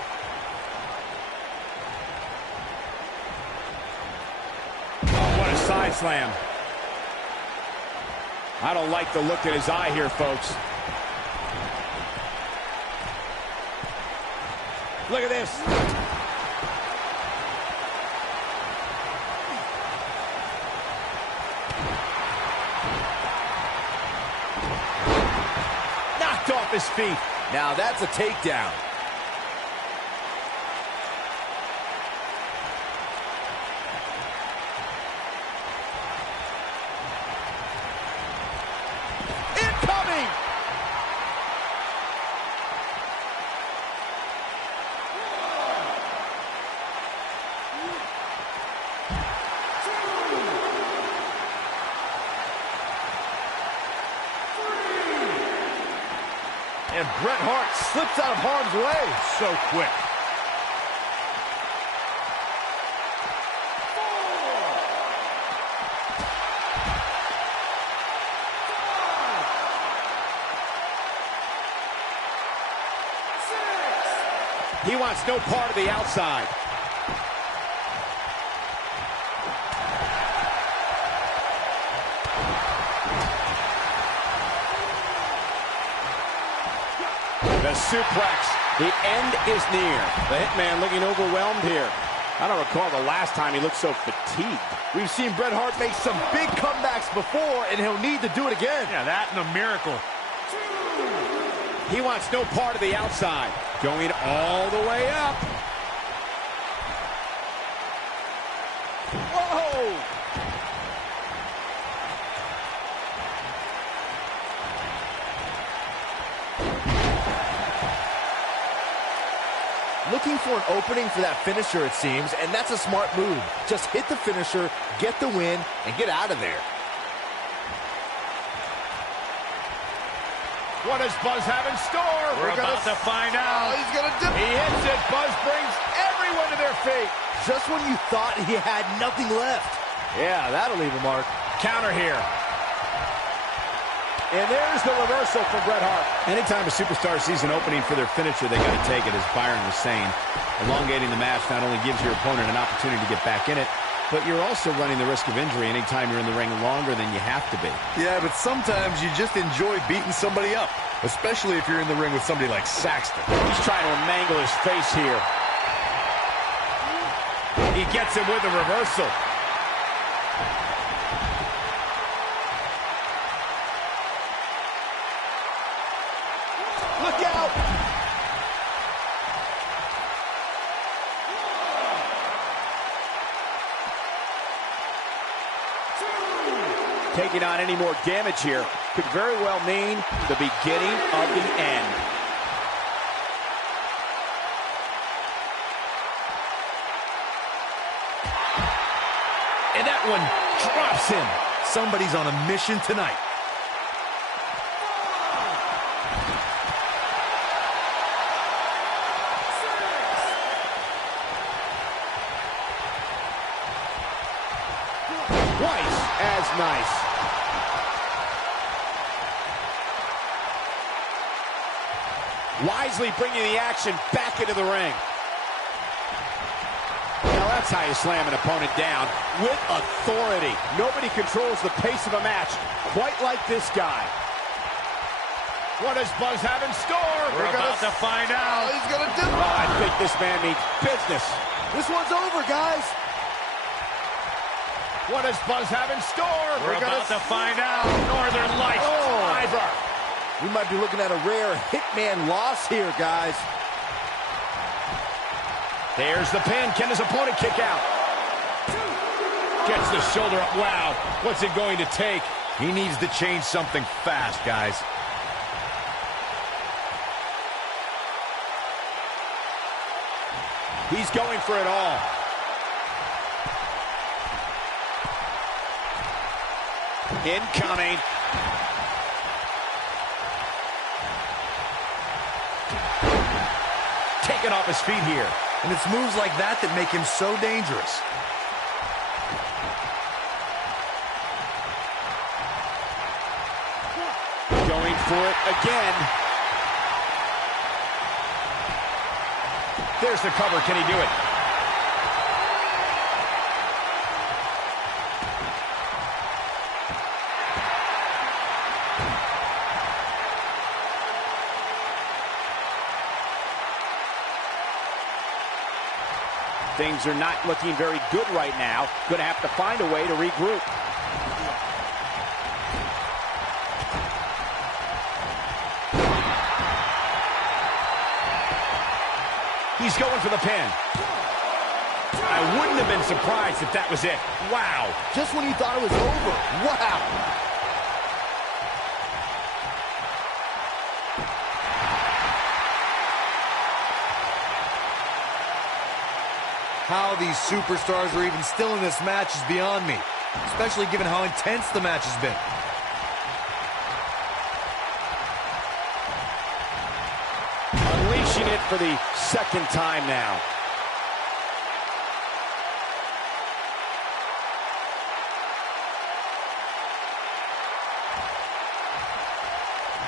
Oh, what a side slam. I don't like the look in his eye here, folks. Look at this. Knocked off his feet. Now that's a takedown. Incoming! And Bret Hart slips out of harm's way so quick. He wants no part of the outside. The suplex. The end is near. The Hitman looking overwhelmed here. I don't recall the last time he looked so fatigued. We've seen Bret Hart make some big comebacks before, and he'll need to do it again. Yeah, that and a miracle. He wants no part of the outside. Going all the way up. Oh! Looking for an opening for that finisher, it seems, and that's a smart move. Just hit the finisher, get the win, and get out of there. What does Buzz have in store? We're about to find out. Oh, he's gonna dip. He hits it. Buzz brings everyone to their feet. Just when you thought he had nothing left. Yeah, that'll leave a mark. Counter here. And there's the reversal for Bret Hart. Anytime a superstar sees an opening for their finisher, they got to take it, as Byron was saying. Elongating the match not only gives your opponent an opportunity to get back in it, but you're also running the risk of injury anytime you're in the ring longer than you have to be. Yeah, but sometimes you just enjoy beating somebody up, especially if you're in the ring with somebody like Saxton. He's trying to mangle his face here. He gets him with a reversal. Look out! Taking on any more damage here could very well mean the beginning of the end. And that one drops him. Somebody's on a mission tonight. Twice as nice. Wisely bringing the action back into the ring. Now that's how you slam an opponent down, with authority. Nobody controls the pace of a match quite like this guy. What does Buzz have in store? We're about to find out. He's gonna do it. Oh, I think this man means business. This one's over, guys. What does Buzz have in store? We're about to find out. Northern Lights. Driver. We might be looking at a rare hitman loss here, guys. There's the pin. Can his opponent kick out? Gets the shoulder up. Wow. What's it going to take? He needs to change something fast, guys. He's going for it all. Incoming. Taken off his feet here. And it's moves like that that make him so dangerous. Going for it again. There's the cover. Can he do it? Things are not looking very good right now. Going to have to find a way to regroup. He's going for the pin. I wouldn't have been surprised if that was it. Wow. Just when you thought it was over. Wow. How these superstars are even still in this match is beyond me, especially given how intense the match has been. Unleashing it for the second time now.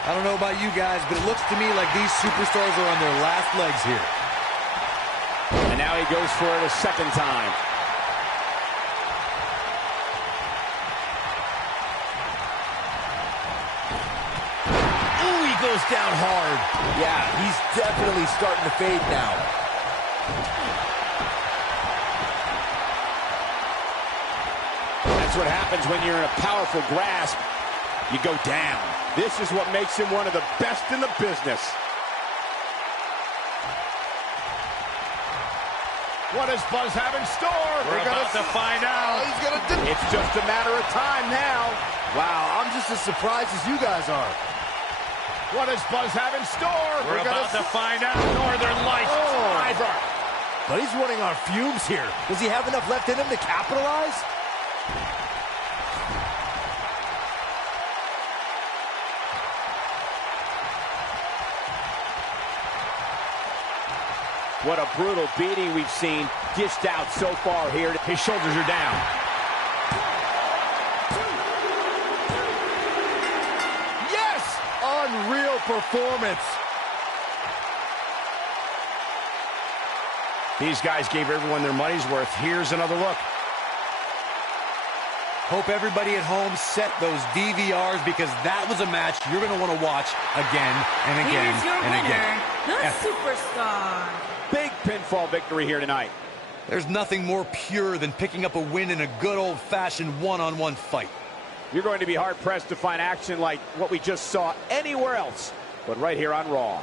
I don't know about you guys, but it looks to me like these superstars are on their last legs here. And now he goes for it a second time. Ooh, he goes down hard. Yeah, he's definitely starting to fade now. That's what happens when you're in a powerful grasp. You go down. This is what makes him one of the best in the business. What does Buzz have in store? We're about to find out. It's just a matter of time now. Wow, I'm just as surprised as you guys are. What does Buzz have in store? We're about to find out. Northern Lights driver. But he's running on fumes here. Does he have enough left in him to capitalize? What a brutal beating we've seen dished out so far here. His shoulders are down. Yes! Unreal performance. These guys gave everyone their money's worth. Here's another look. Hope everybody at home set those DVRs because that was a match you're going to want to watch again and again Here's your and winner, again. the Superstar. Big pinfall victory here tonight. There's nothing more pure than picking up a win in a good old-fashioned one-on-one fight. You're going to be hard-pressed to find action like what we just saw anywhere else, but right here on Raw.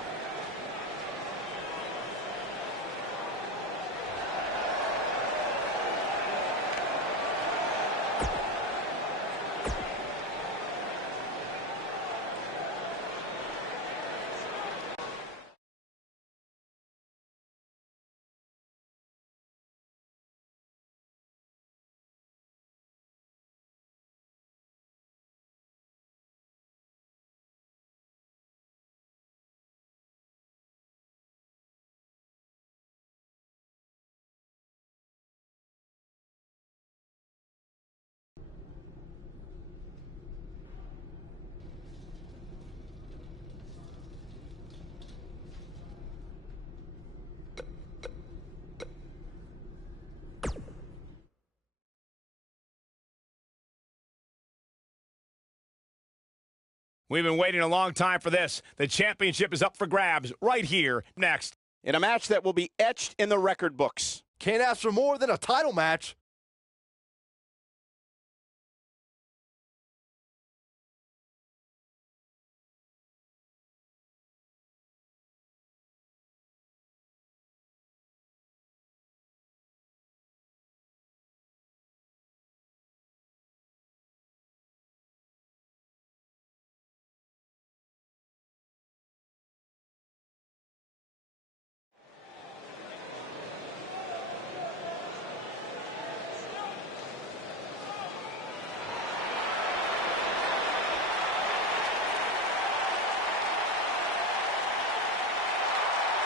We've been waiting a long time for this. The championship is up for grabs right here, next. In a match that will be etched in the record books. Can't ask for more than a title match.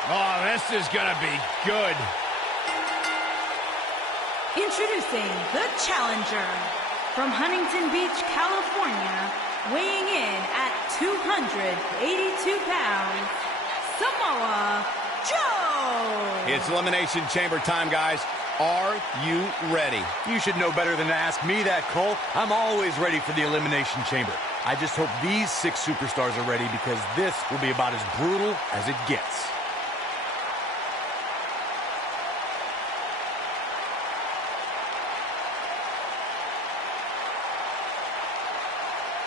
Oh, this is going to be good. Introducing the challenger from Huntington Beach, California, weighing in at 282 pounds, Samoa Joe. It's Elimination Chamber time, guys. Are you ready? You should know better than to ask me that, Cole. I'm always ready for the Elimination Chamber. I just hope these 6 superstars are ready because this will be about as brutal as it gets.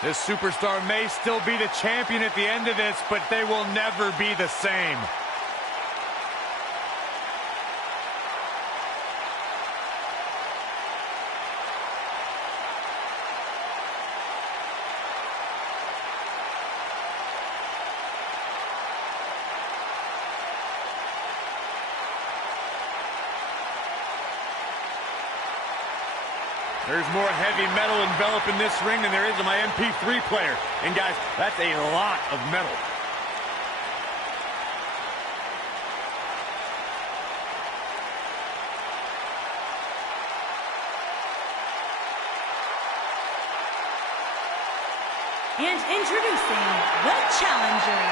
This superstar may still be the champion at the end of this, but they will never be the same. There's more heavy metal enveloping this ring than there is in my MP3 player. And guys, that's a lot of metal. And introducing the challenger,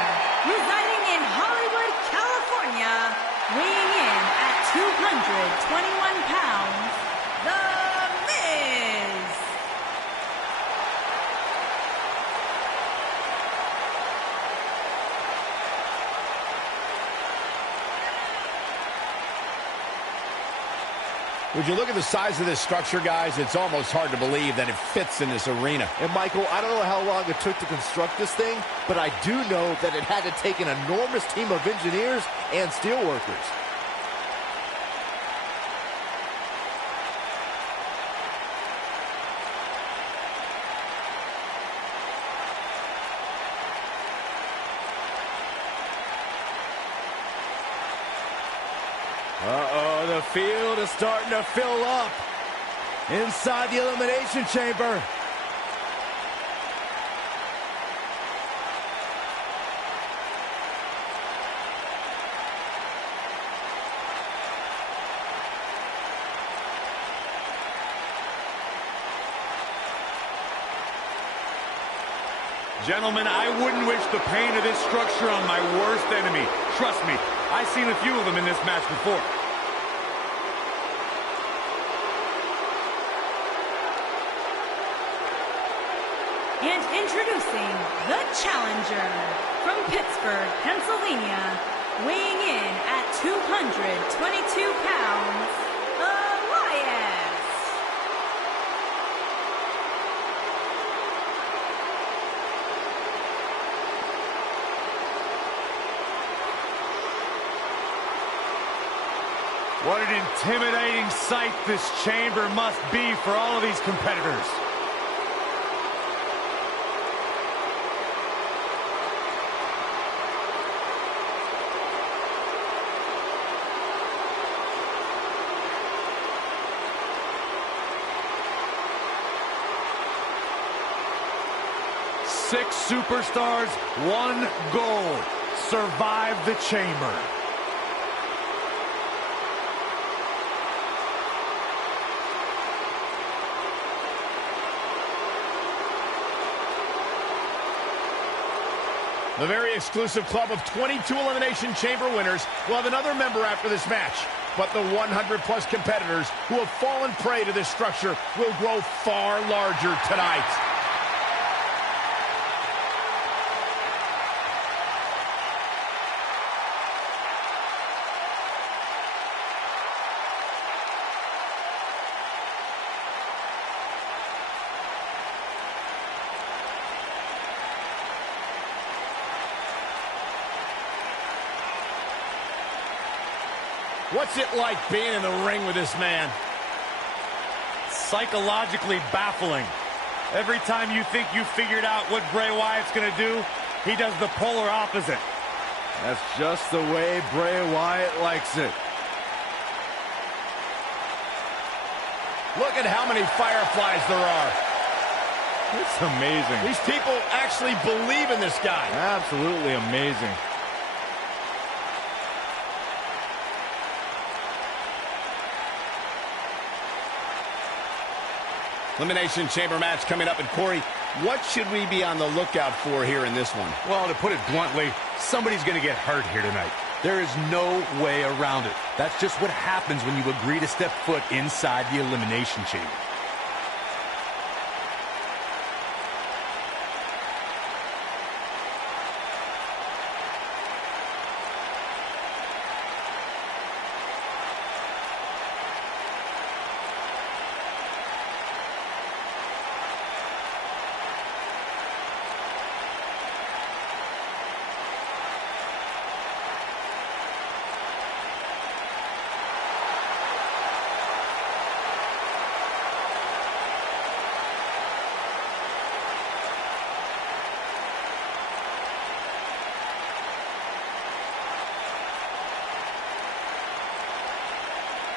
residing in Hollywood, California, weighing in at 221 pounds, The Miz. Would you look at the size of this structure, guys? It's almost hard to believe that it fits in this arena. And Michael, I don't know how long it took to construct this thing, but I do know that it had to take an enormous team of engineers and steelworkers. Uh-oh, the field is starting to fill up inside the Elimination Chamber. Gentlemen, I wouldn't wish the pain of this structure on my worst enemy. Trust me, I've seen a few of them in this match before. And introducing the challenger from Pittsburgh, Pennsylvania, weighing in at 222 pounds, Elias. What an intimidating sight this chamber must be for all of these competitors. Six superstars, one goal: survive the chamber. The very exclusive club of 22 Elimination Chamber winners will have another member after this match. But the 100-plus competitors who have fallen prey to this structure will grow far larger tonight. What's it like being in the ring with this man? Psychologically baffling. Every time you think you figured out what Bray Wyatt's going to do, he does the polar opposite. That's just the way Bray Wyatt likes it. Look at how many fireflies there are. It's amazing. These people actually believe in this guy. Absolutely amazing. Elimination Chamber match coming up. And Corey, what should we be on the lookout for here in this one? Well, to put it bluntly, somebody's going to get hurt here tonight. There is no way around it. That's just what happens when you agree to step foot inside the Elimination Chamber.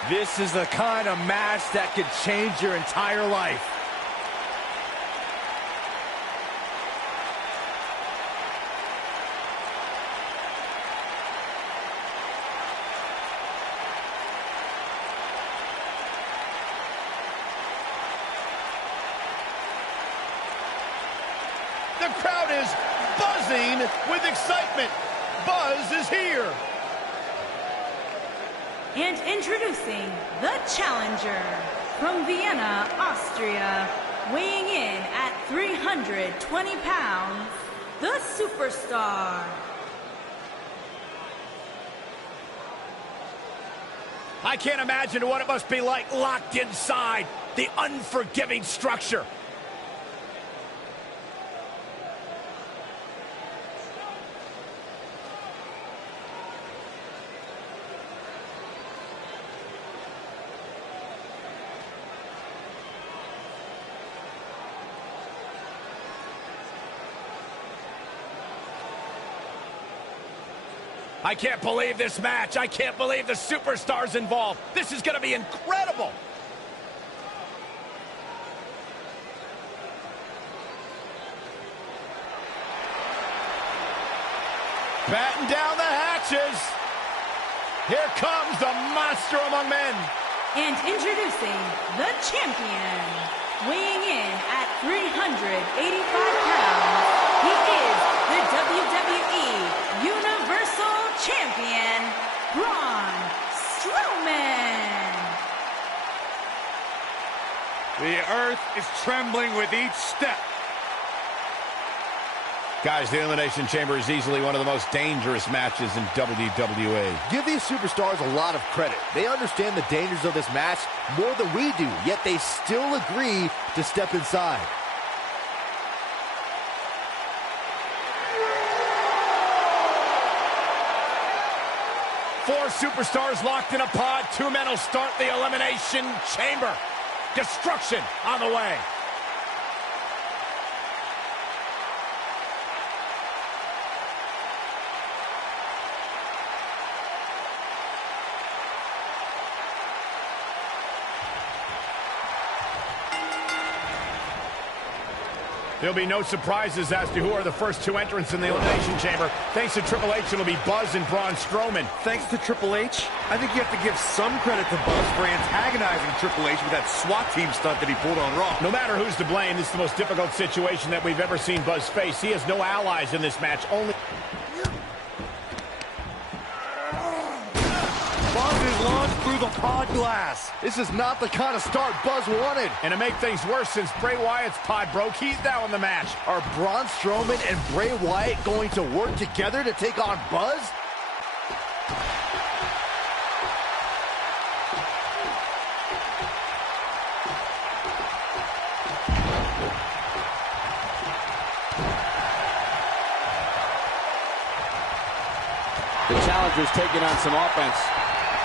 This is the kind of match that could change your entire life. The crowd is buzzing with excitement. Buzz is here. And introducing the challenger from Vienna, Austria, weighing in at 320 pounds, the superstar. I can't imagine what it must be like locked inside the unforgiving structure. I can't believe this match. I can't believe the superstars involved. This is going to be incredible. Batten down the hatches. Here comes the monster among men. And introducing the champion, weighing in at 385 pounds, he is the WWE Universal Champion, Braun Strowman. The earth is trembling with each step. Guys, the Elimination Chamber is easily one of the most dangerous matches in WWE. Give these superstars a lot of credit. They understand the dangers of this match more than we do, yet they still agree to step inside. Four superstars locked in a pod. Two men will start the Elimination Chamber. Destruction on the way. There'll be no surprises as to who are the first two entrants in the Elimination Chamber. Thanks to Triple H, it'll be Buzz and Braun Strowman. Thanks to Triple H, I think you have to give some credit to Buzz for antagonizing Triple H with that SWAT team stunt that he pulled on Raw. No matter who's to blame, this is the most difficult situation that we've ever seen Buzz face. He has no allies in this match, only... Buzz is launched through the pod glass. This is not the kind of start Buzz wanted. And to make things worse, since Bray Wyatt's pod broke, he's now in the match. Are Braun Strowman and Bray Wyatt going to work together to take on Buzz? The challenger's taking on some offense.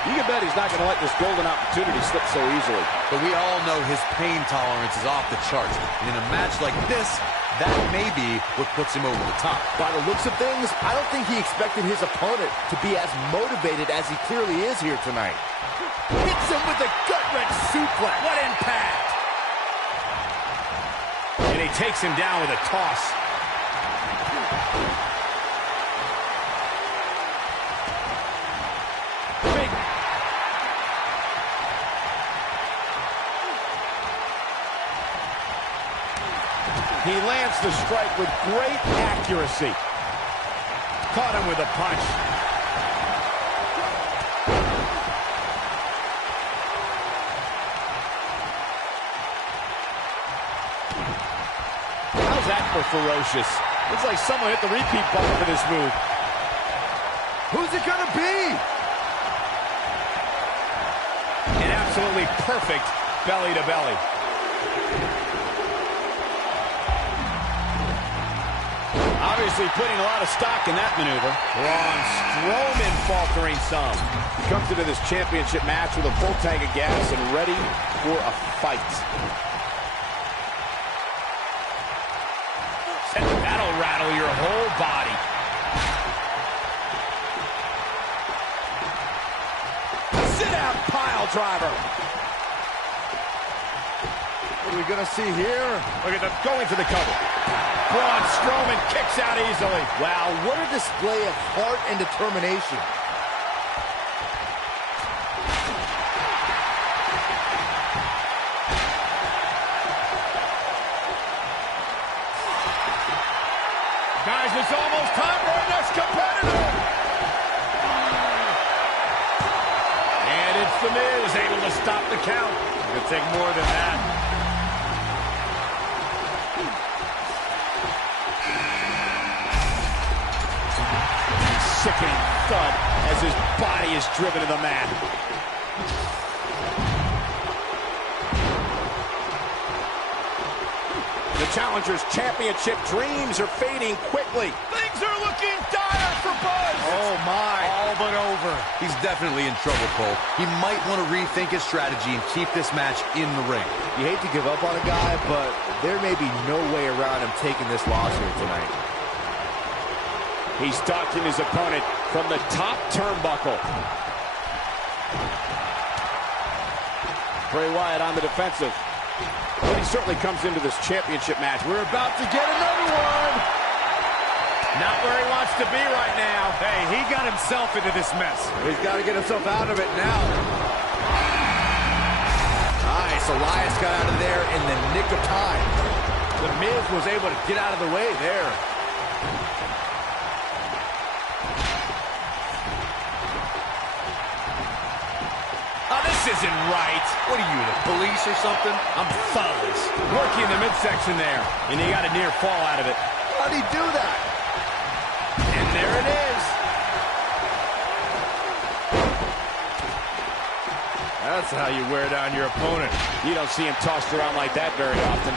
You can bet he's not going to let this golden opportunity slip so easily. But we all know his pain tolerance is off the charts. And in a match like this, that may be what puts him over the top. By the looks of things, I don't think he expected his opponent to be as motivated as he clearly is here tonight. Hits him with a gut-wrench suplex. What impact! And he takes him down with a toss. He lands the strike with great accuracy. Caught him with a punch. How's that for ferocious? Looks like someone hit the repeat button for this move. Who's it gonna be? An absolutely perfect belly to belly. Obviously putting a lot of stock in that maneuver. Braun Strowman faltering some. He comes into this championship match with a full tank of gas and ready for a fight. That'll rattle your whole body. Sit-out pile driver. What are we gonna see here? Look at them going for the cover. Braun Strowman kicks out easily. Wow, what a display of heart and determination. Guys, it's almost time for our next competitor. And it's The Miz able to stop the count. It could take more than that. Sickening thud as his body is driven to the mat. The challenger's championship dreams are fading quickly. Things are looking dire for Buzz. Oh, my. All but over. He's definitely in trouble, Cole. He might want to rethink his strategy and keep this match in the ring. You hate to give up on a guy, but there may be no way around him taking this loss here tonight. He's docking his opponent from the top turnbuckle. Bray Wyatt on the defensive. But he certainly comes into this championship match. We're about to get another one. Not where he wants to be right now. Hey, he got himself into this mess. He's got to get himself out of it now. Nice. Elias got out of there in the nick of time. The Miz was able to get out of the way there. Oh, this isn't right. What are you, the police or something? I'm fuzz. Working in the midsection there. And he got a near fall out of it. How'd he do that? And there it is. That's how you wear down your opponent. You don't see him tossed around like that very often.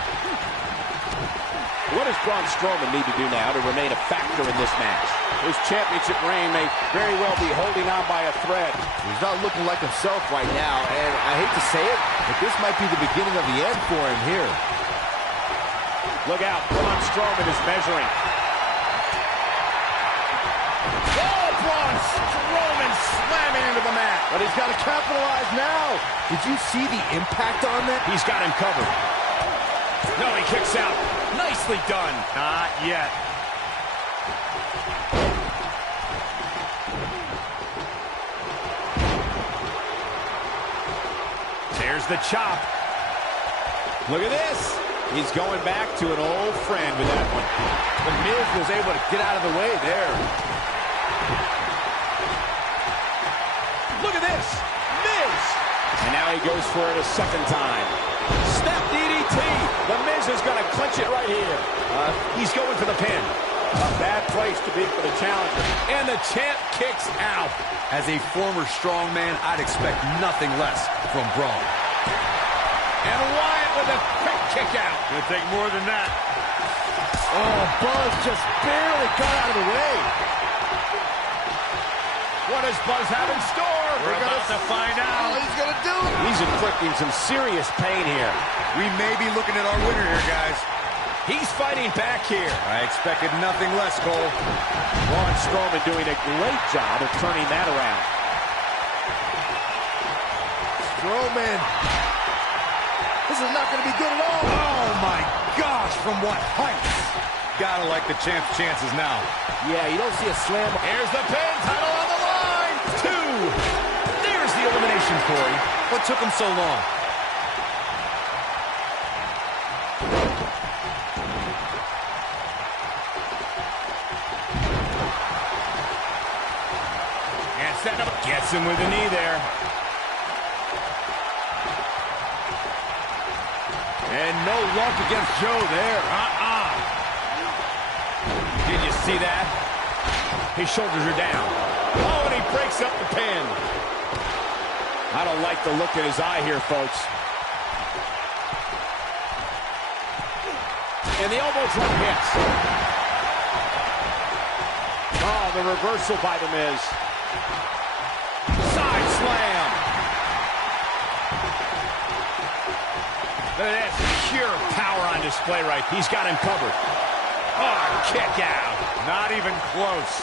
What does Braun Strowman need to do now to remain a factor in this match? His championship reign may very well be holding on by a thread. He's not looking like himself right now, and I hate to say it, but this might be the beginning of the end for him here. Look out, Braun Strowman is measuring. Oh, Braun Strowman slamming into the mat. But he's got to capitalize now. Did you see the impact on that? He's got him covered. No, he kicks out. Nicely done. Not yet. There's the chop. Look at this. He's going back to an old friend with that one. The Miz was able to get out of the way there. Look at this. Miz. And now he goes for it a second time. Snap DDT. The Miz is going to clinch it right here. He's going for the pin. A bad place to be for the challenger. And the champ kicks out. As a former strongman, I'd expect nothing less from Braun. And Wyatt with a quick kick out. Gonna take more than that. Oh, Buzz just barely got out of the way. What does Buzz have in store? We're about to find out. He's going to do it. He's inflicting some serious pain here. We may be looking at our winner here, guys. He's fighting back here. I expected nothing less, Cole. Braun Strowman doing a great job of turning that around. Strowman. This is not going to be good at all. Oh, my gosh, from what heights? Gotta like the champ's chances now. Yeah, you don't see a slam. Here's the pin, title on the line. 2. There's the elimination, Corey. What took him so long? And setting up, gets him with a knee there. And no luck against Joe there. Did you see that? His shoulders are down. Oh, and he breaks up the pin. I don't like the look in his eye here, folks. And the elbow drop hits. Oh, the reversal by the Miz. Side slam. Look at this. Pure power on display right. He's got him covered. Oh, kick out. Not even close.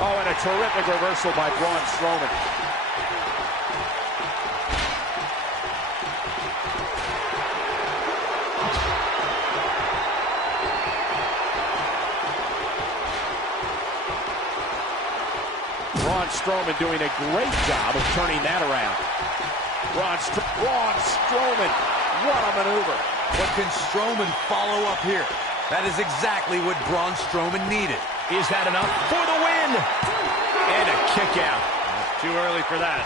Oh, and a terrific reversal by Braun Strowman. Braun Strowman doing a great job of turning that around. Braun Strowman, what a maneuver. But can Strowman follow up here? That is exactly what Braun Strowman needed. Is that enough for the win? And a kick out. Too early for that.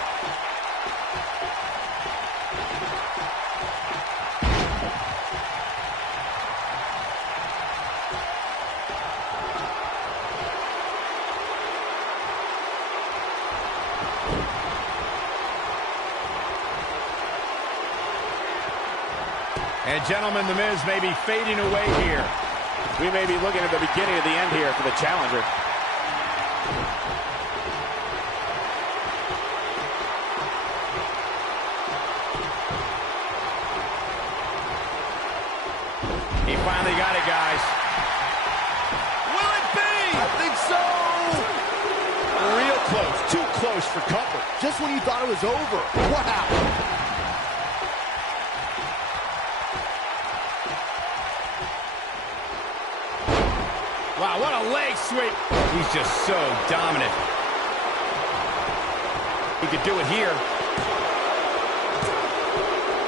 And gentlemen, The Miz may be fading away here. We may be looking at the beginning of the end here for the challenger. He finally got it, guys. Will it be? I think so. Real close. Too close for comfort. Just when you thought it was over. Wow. Wow, what a leg sweep. He's just so dominant. He could do it here.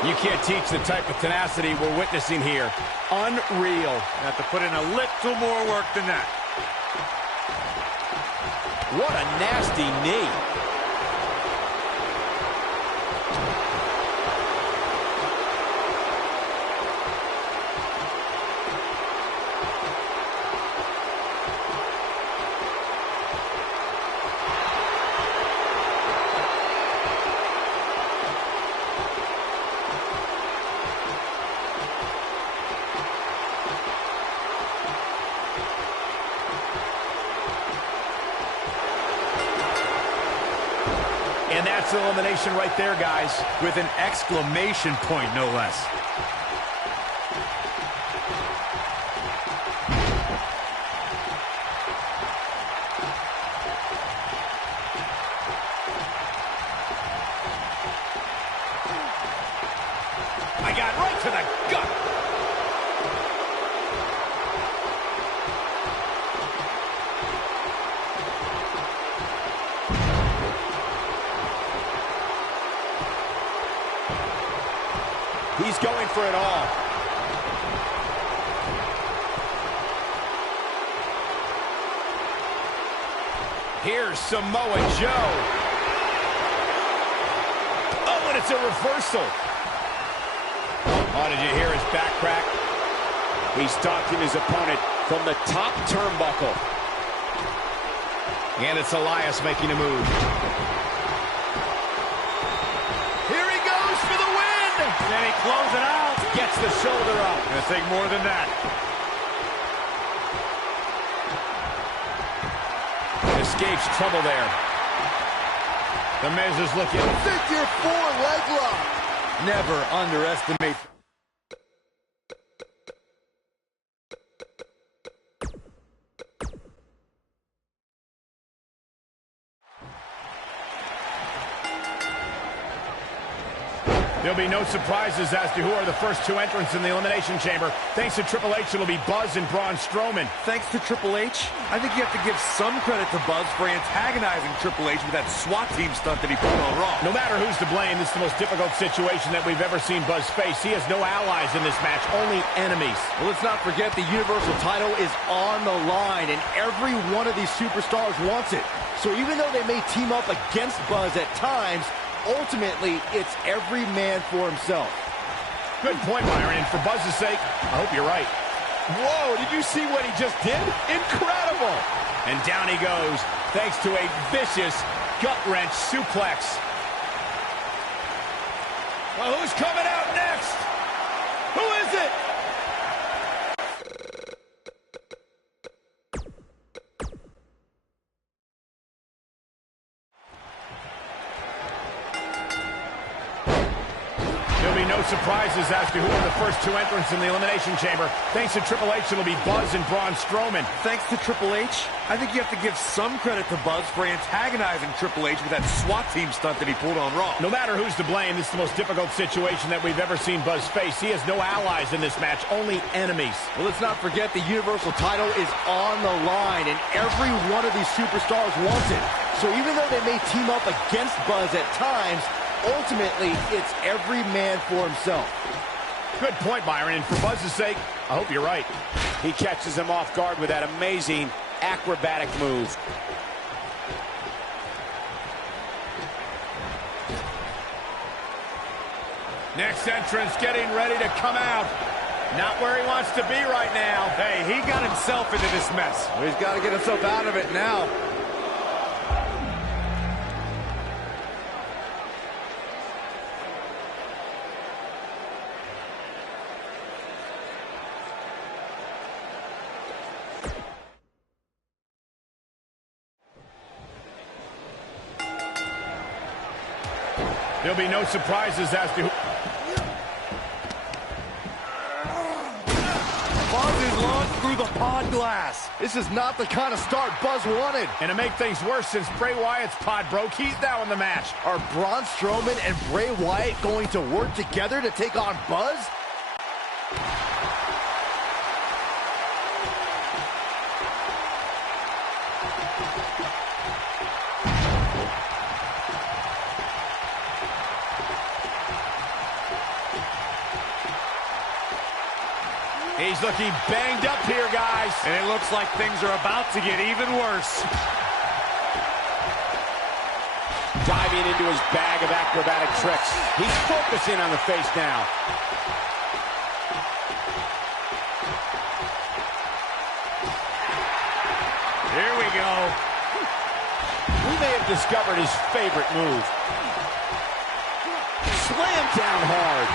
You can't teach the type of tenacity we're witnessing here. Unreal. Have to put in a little more work than that. What a nasty knee. And that's elimination right there, guys. With an exclamation point, no less. I got right to the gut. He's going for it all. Here's Samoa Joe. Oh, and it's a reversal. Oh, did you hear his back crack? He's stalking his opponent from the top turnbuckle. And it's Elias making a move. Here he goes for the win! Can he close it out? Gets the shoulder up. Gonna take more than that. Escapes trouble there. The Miz is looking. Figure 4 leg lock. Never underestimate. There'll be no surprises as to who are the first two entrants in the Elimination Chamber. Thanks to Triple H, it'll be Buzz and Braun Strowman. Thanks to Triple H, I think you have to give some credit to Buzz for antagonizing Triple H with that SWAT team stunt that he pulled on Raw. No matter who's to blame, this is the most difficult situation that we've ever seen Buzz face. He has no allies in this match, only enemies. Well, let's not forget the Universal title is on the line, and every one of these superstars wants it. So even though they may team up against Buzz at times, ultimately, it's every man for himself. Good point, Byron, and for Buzz's sake, I hope you're right. Whoa, did you see what he just did? Incredible! And down he goes, thanks to a vicious gut-wrench suplex. Well, who's coming out next? Who is it? There'll be no surprises as to who are the first two entrants in the Elimination Chamber. Thanks to Triple H, it'll be Buzz and Braun Strowman. Thanks to Triple H, I think you have to give some credit to Buzz for antagonizing Triple H with that SWAT team stunt that he pulled on Raw. No matter who's to blame, this is the most difficult situation that we've ever seen Buzz face. He has no allies in this match, only enemies. Well, let's not forget the Universal title is on the line, and every one of these superstars wants it. So even though they may team up against Buzz at times, ultimately, it's every man for himself. Good point, Byron, and for Buzz's sake, I hope you're right. He catches him off guard with that amazing acrobatic move. Next entrance getting ready to come out. Not where he wants to be right now. Hey, he got himself into this mess. Well, he's got to get himself out of it now. There'll be no surprises as to who... Buzz is launched through the pod glass. This is not the kind of start Buzz wanted. And to make things worse, since Bray Wyatt's pod broke, he's now in the match. Are Braun Strowman and Bray Wyatt going to work together to take on Buzz? He's looking banged up here, guys. And it looks like things are about to get even worse. Diving into his bag of acrobatic tricks. He's focusing on the face now. Here we go. We may have discovered his favorite move. Slam down hard.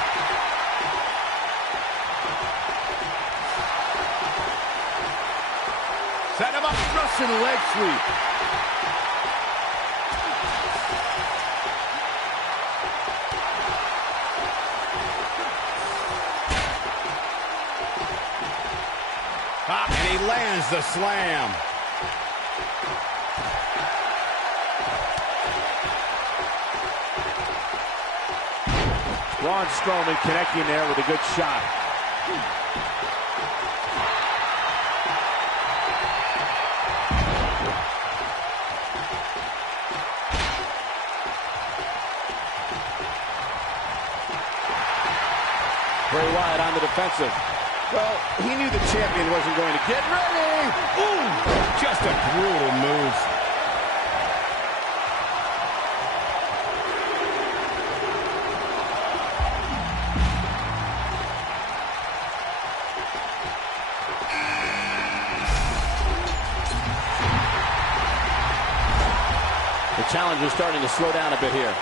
Set him up, Russian leg sweep. And he lands the slam. Braun Strowman connecting there with a good shot. Bray Wyatt on the defensive. Well, he knew the champion wasn't going to get ready. Ooh, just a brutal move. The challenger's starting to slow down a bit here.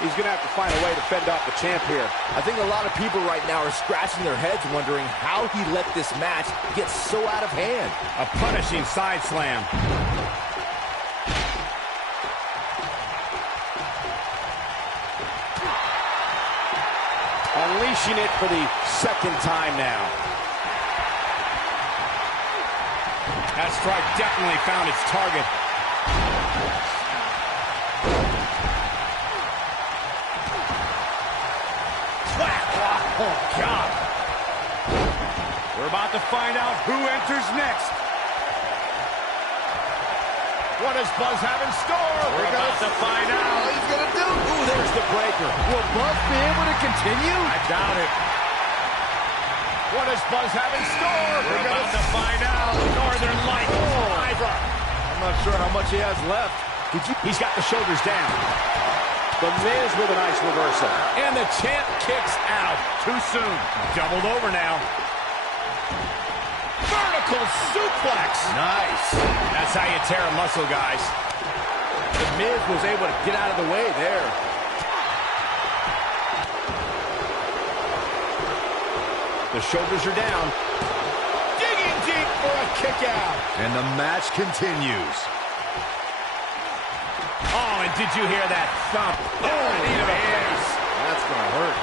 He's going to have to find a way to fend off the champ here. I think a lot of people right now are scratching their heads wondering how he let this match get so out of hand. A punishing side slam. Unleashing it for the second time now. That strike definitely found its target. Oh, God. We're about to find out who enters next. What does Buzz have in store? We're about to find out. What he's going to do? Ooh, there's the breaker. Will Buzz be able to continue? I doubt it. What does Buzz have in store? We're about to find out. Northern Light. I'm not sure how much he has left. He's got the shoulders down. The Miz with a nice reversal. And the champ kicks out. Too soon. Doubled over now. Vertical suplex. Nice. That's how you tear a muscle, guys. The Miz was able to get out of the way there. The shoulders are down. Digging deep for a kick out. And the match continues. Oh, and did you hear that thump? Oh, knee to the face. That's going to hurt.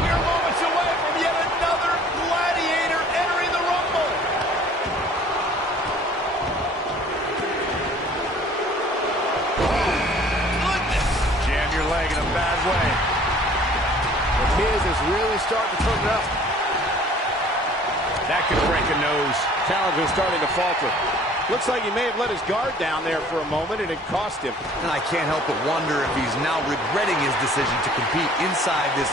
We're moments away from yet another gladiator entering the Rumble. Oh, goodness. Jam your leg in a bad way. The Miz is really starting to turn it up. That could break a nose. Challenger's starting to falter. Looks like he may have let his guard down there for a moment, and it cost him. And I can't help but wonder if he's now regretting his decision to compete inside this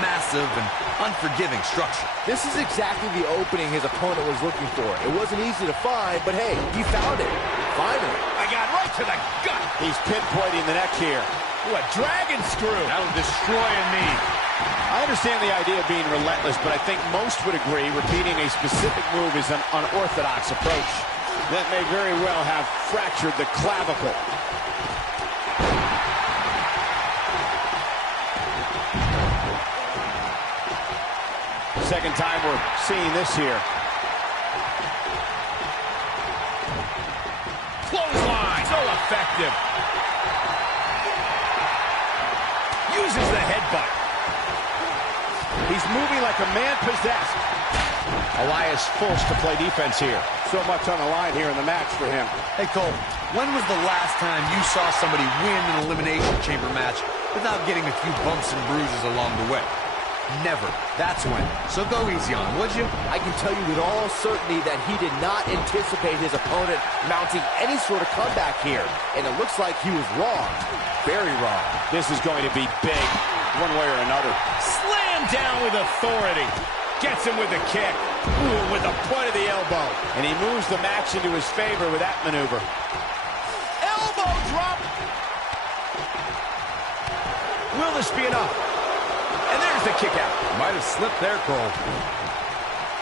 massive and unforgiving structure. This is exactly the opening his opponent was looking for. It wasn't easy to find, but hey, he found it. Finally. I got right to the gut. He's pinpointing the neck here. Ooh, a dragon screw. That'll destroy a knee. I understand the idea of being relentless, but I think most would agree repeating a specific move is an unorthodox approach. That may very well have fractured the clavicle. Second time we're seeing this here. Clothesline. So effective. Uses the headbutt. He's moving like a man possessed. Elias forced to play defense here. So much on the line here in the match for him. Hey, Cole, when was the last time you saw somebody win an Elimination Chamber match without getting a few bumps and bruises along the way? Never. That's when. So go easy on him, would you? I can tell you with all certainty that he did not anticipate his opponent mounting any sort of comeback here. And it looks like he was wrong. Very wrong. This is going to be big, one way or another. Slam down with authority. Gets him with a kick. Ooh, with the point of the elbow. And he moves the match into his favor with that maneuver. Elbow drop. Will this be enough? And there's the kick out. Might have slipped there, Cole.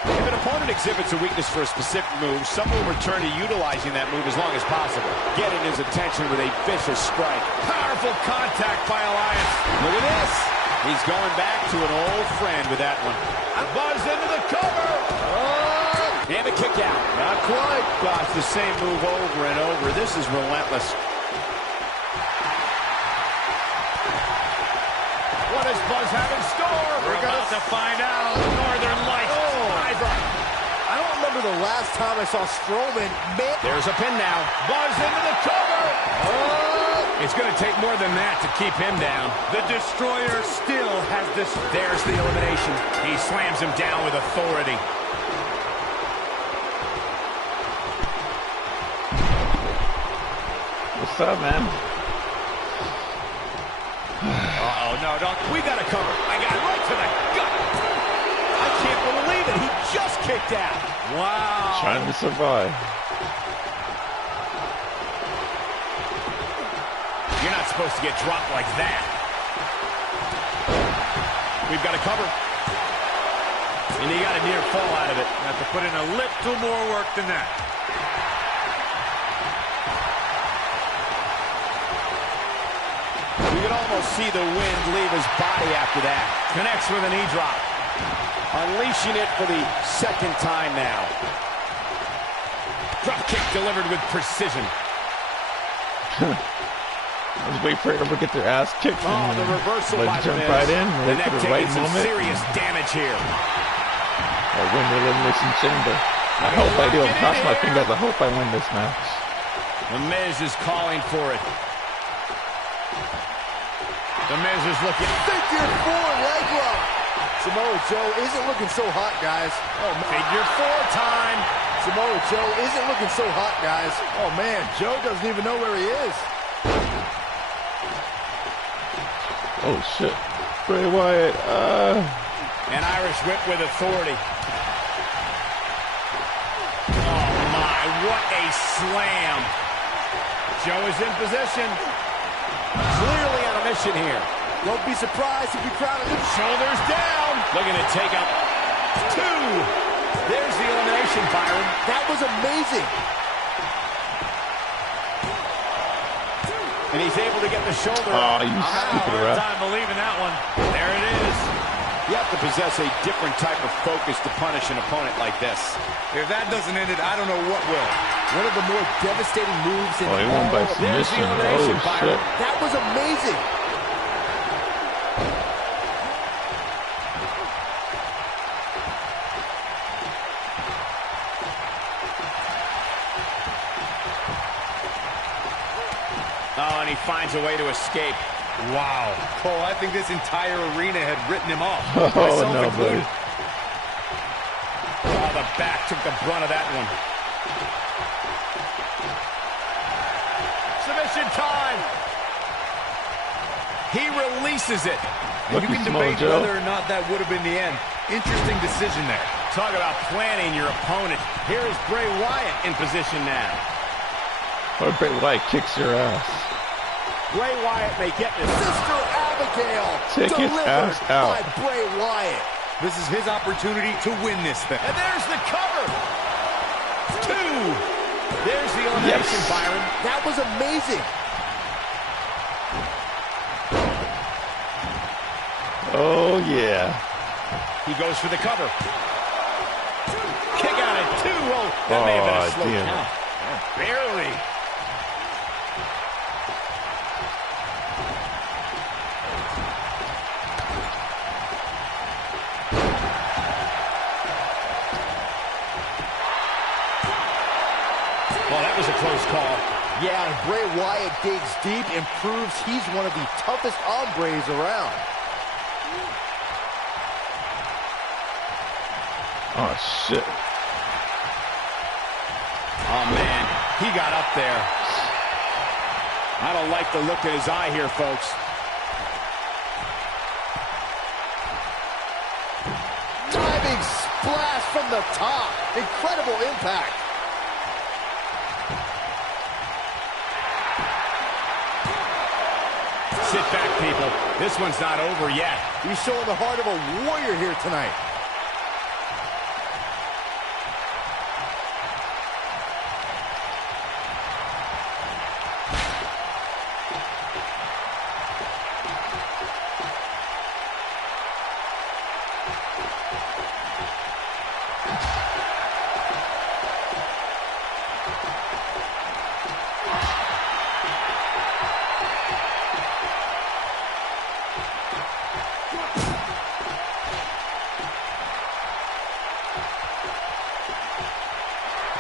If an opponent exhibits a weakness for a specific move, some will return to utilizing that move as long as possible, getting his attention with a vicious strike. Powerful contact by Elias. Look at this. He's going back to an old friend with that one. Buzz into the cover. Oh! And a kick out. Not quite. Gosh, the same move over and over. This is relentless. What does Buzz have in store? We're about to find out. Northern Lights. I don't remember the last time I saw Strowman. There's a pin now. Buzz into the cover. It's going to take more than that to keep him down. The Destroyer still has this. There's the elimination. He slams him down with authority. What's up, man? Uh-oh, no, don't. We got to cover. I got it right to the gut. I can't believe it. He just kicked out. Wow. Trying to survive. You're not supposed to get dropped like that. We've got to cover. And you got a near fall out of it. You have to put in a little more work than that. You can almost see the wind leave his body after that. Connects with a knee drop. Unleashing it for the second time now. Drop kick delivered with precision. I was waiting for everyone to get their ass kicked. Oh, the reversal by jump the right in. The Wait neck for the right taking some moment. serious damage here. I win the Elimination Chamber. I hope I do. I'm crossing my fingers. I hope I win this match. The Miz is calling for it. The Miz is looking. Figure 4 leg lock. Samoa Joe isn't looking so hot, guys. Oh, figure 4 time. Samoa Joe isn't looking so hot, guys. Oh, man, Joe doesn't even know where he is. Oh, shit. Bray Wyatt. An Irish whip with authority. Oh, my. What a slam. Joe is in position. Clearly on a mission here. Don't be surprised if you crowd him. Shoulders down. Looking to take up 2. There's the elimination, Byron. That was amazing. And he's able to get the shoulder. Oh, you stupid Hard ref. time believing that one. There it is. You have to possess a different type of focus to punish an opponent like this. If that doesn't end it, I don't know what will. One of the more devastating moves in Oh, he won by all of submission. elimination, Oh, Byron. shit. That was amazing. Oh, and he finds a way to escape. Wow. Cole, I think this entire arena had written him off. Oh, myself no, included. buddy. Oh, the back took the brunt of that one. Submission time. He releases it. And you Lucky can Samoa debate Joe. whether or not that would have been the end. Interesting decision there. Talk about planning your opponent. Here is Bray Wyatt in position now. Or Bray Wyatt kicks your ass. Bray Wyatt may get this. Sister Abigail Take his delivered ass out. by Bray Wyatt. This is his opportunity to win this thing. And there's the cover. 2. There's the elimination, Yes. Byron. That was amazing. Oh, yeah. He goes for the cover. Kick out at 2. Oh, that may have been a slow damn. count. Barely. Well, that was a close call. Yeah, and Bray Wyatt digs deep and proves he's one of the toughest hombres around. Oh, shit. Oh, man. He got up there. I don't like the look in his eye here, folks. Diving splash from the top. Incredible impact. Sit back, people. This one's not over yet. He's showing the heart of a warrior here tonight.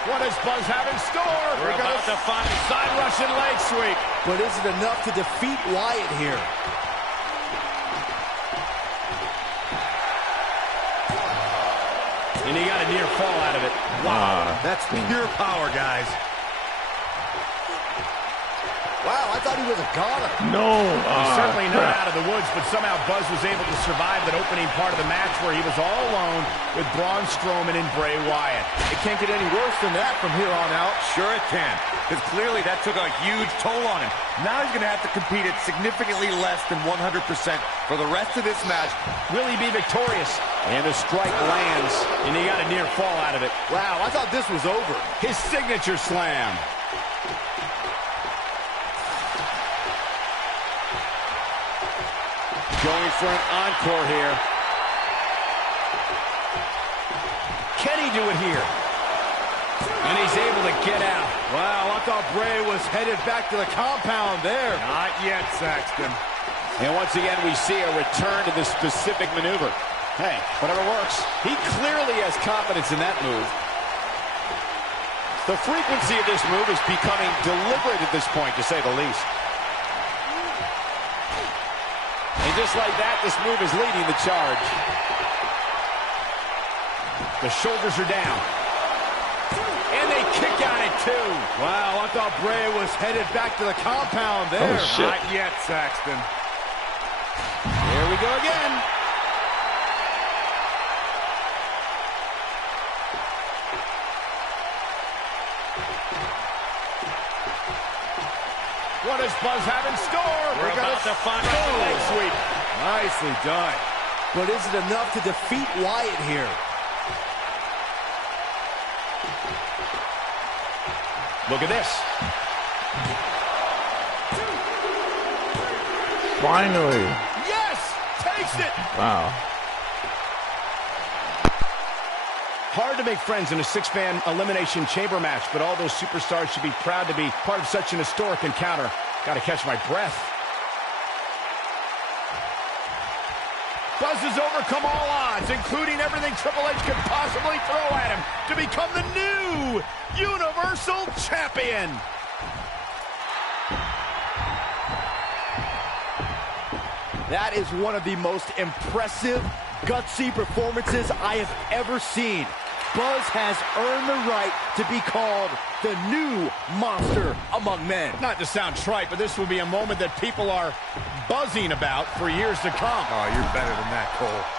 What does Buzz have in store? We're about to find a side Russian leg sweep. But is it enough to defeat Wyatt here? And he got a near fall out of it. Wow. That's pure power, guys. Wow, I thought he was a goner. No. He's certainly not out of the woods, but somehow Buzz was able to survive that opening part of the match where he was all alone with Braun Strowman and Bray Wyatt. It can't get any worse than that from here on out. Sure it can, because clearly that took a huge toll on him. Now he's going to have to compete at significantly less than 100% for the rest of this match. Will he be victorious? And the strike lands. And he got a near fall out of it. Wow, I thought this was over. His signature slam. Going for an encore here. Can he do it here? And he's able to get out. Wow, I thought Bray was headed back to the compound there. Not yet, Saxton. And once again, we see a return to this specific maneuver. Hey, whatever works. He clearly has confidence in that move. The frequency of this move is becoming deliberate at this point, to say the least. And just like that, this move is leading the charge. The shoulders are down. And they kick out at two. Wow, I thought Bray was headed back to the compound there. Oh, shit. Not yet, Saxton. Here we go again. What does Buzz have in store? We're about to find a leg sweep. Nicely done. But is it enough to defeat Wyatt here? Look at this. Finally. Yes! Takes it! Wow. Hard to make friends in a six-man elimination chamber match, but all those superstars should be proud to be part of such an historic encounter. Got to catch my breath. Buzz has overcome all odds, including everything Triple H could possibly throw at him, to become the new Universal Champion. That is one of the most impressive, gutsy performances I have ever seen. Buzz has earned the right to be called the new monster among men. Not to sound trite, but this will be a moment that people are buzzing about for years to come. Oh, you're better than that, Cole.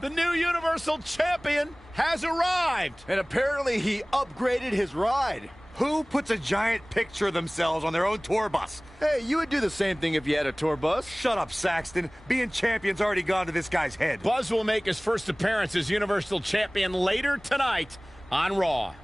The new Universal Champion has arrived. And apparently he upgraded his ride. Who puts a giant picture of themselves on their own tour bus? Hey, you would do the same thing if you had a tour bus. Shut up, Saxton. Being champion's already gone to this guy's head. Buzz will make his first appearance as Universal Champion later tonight on Raw.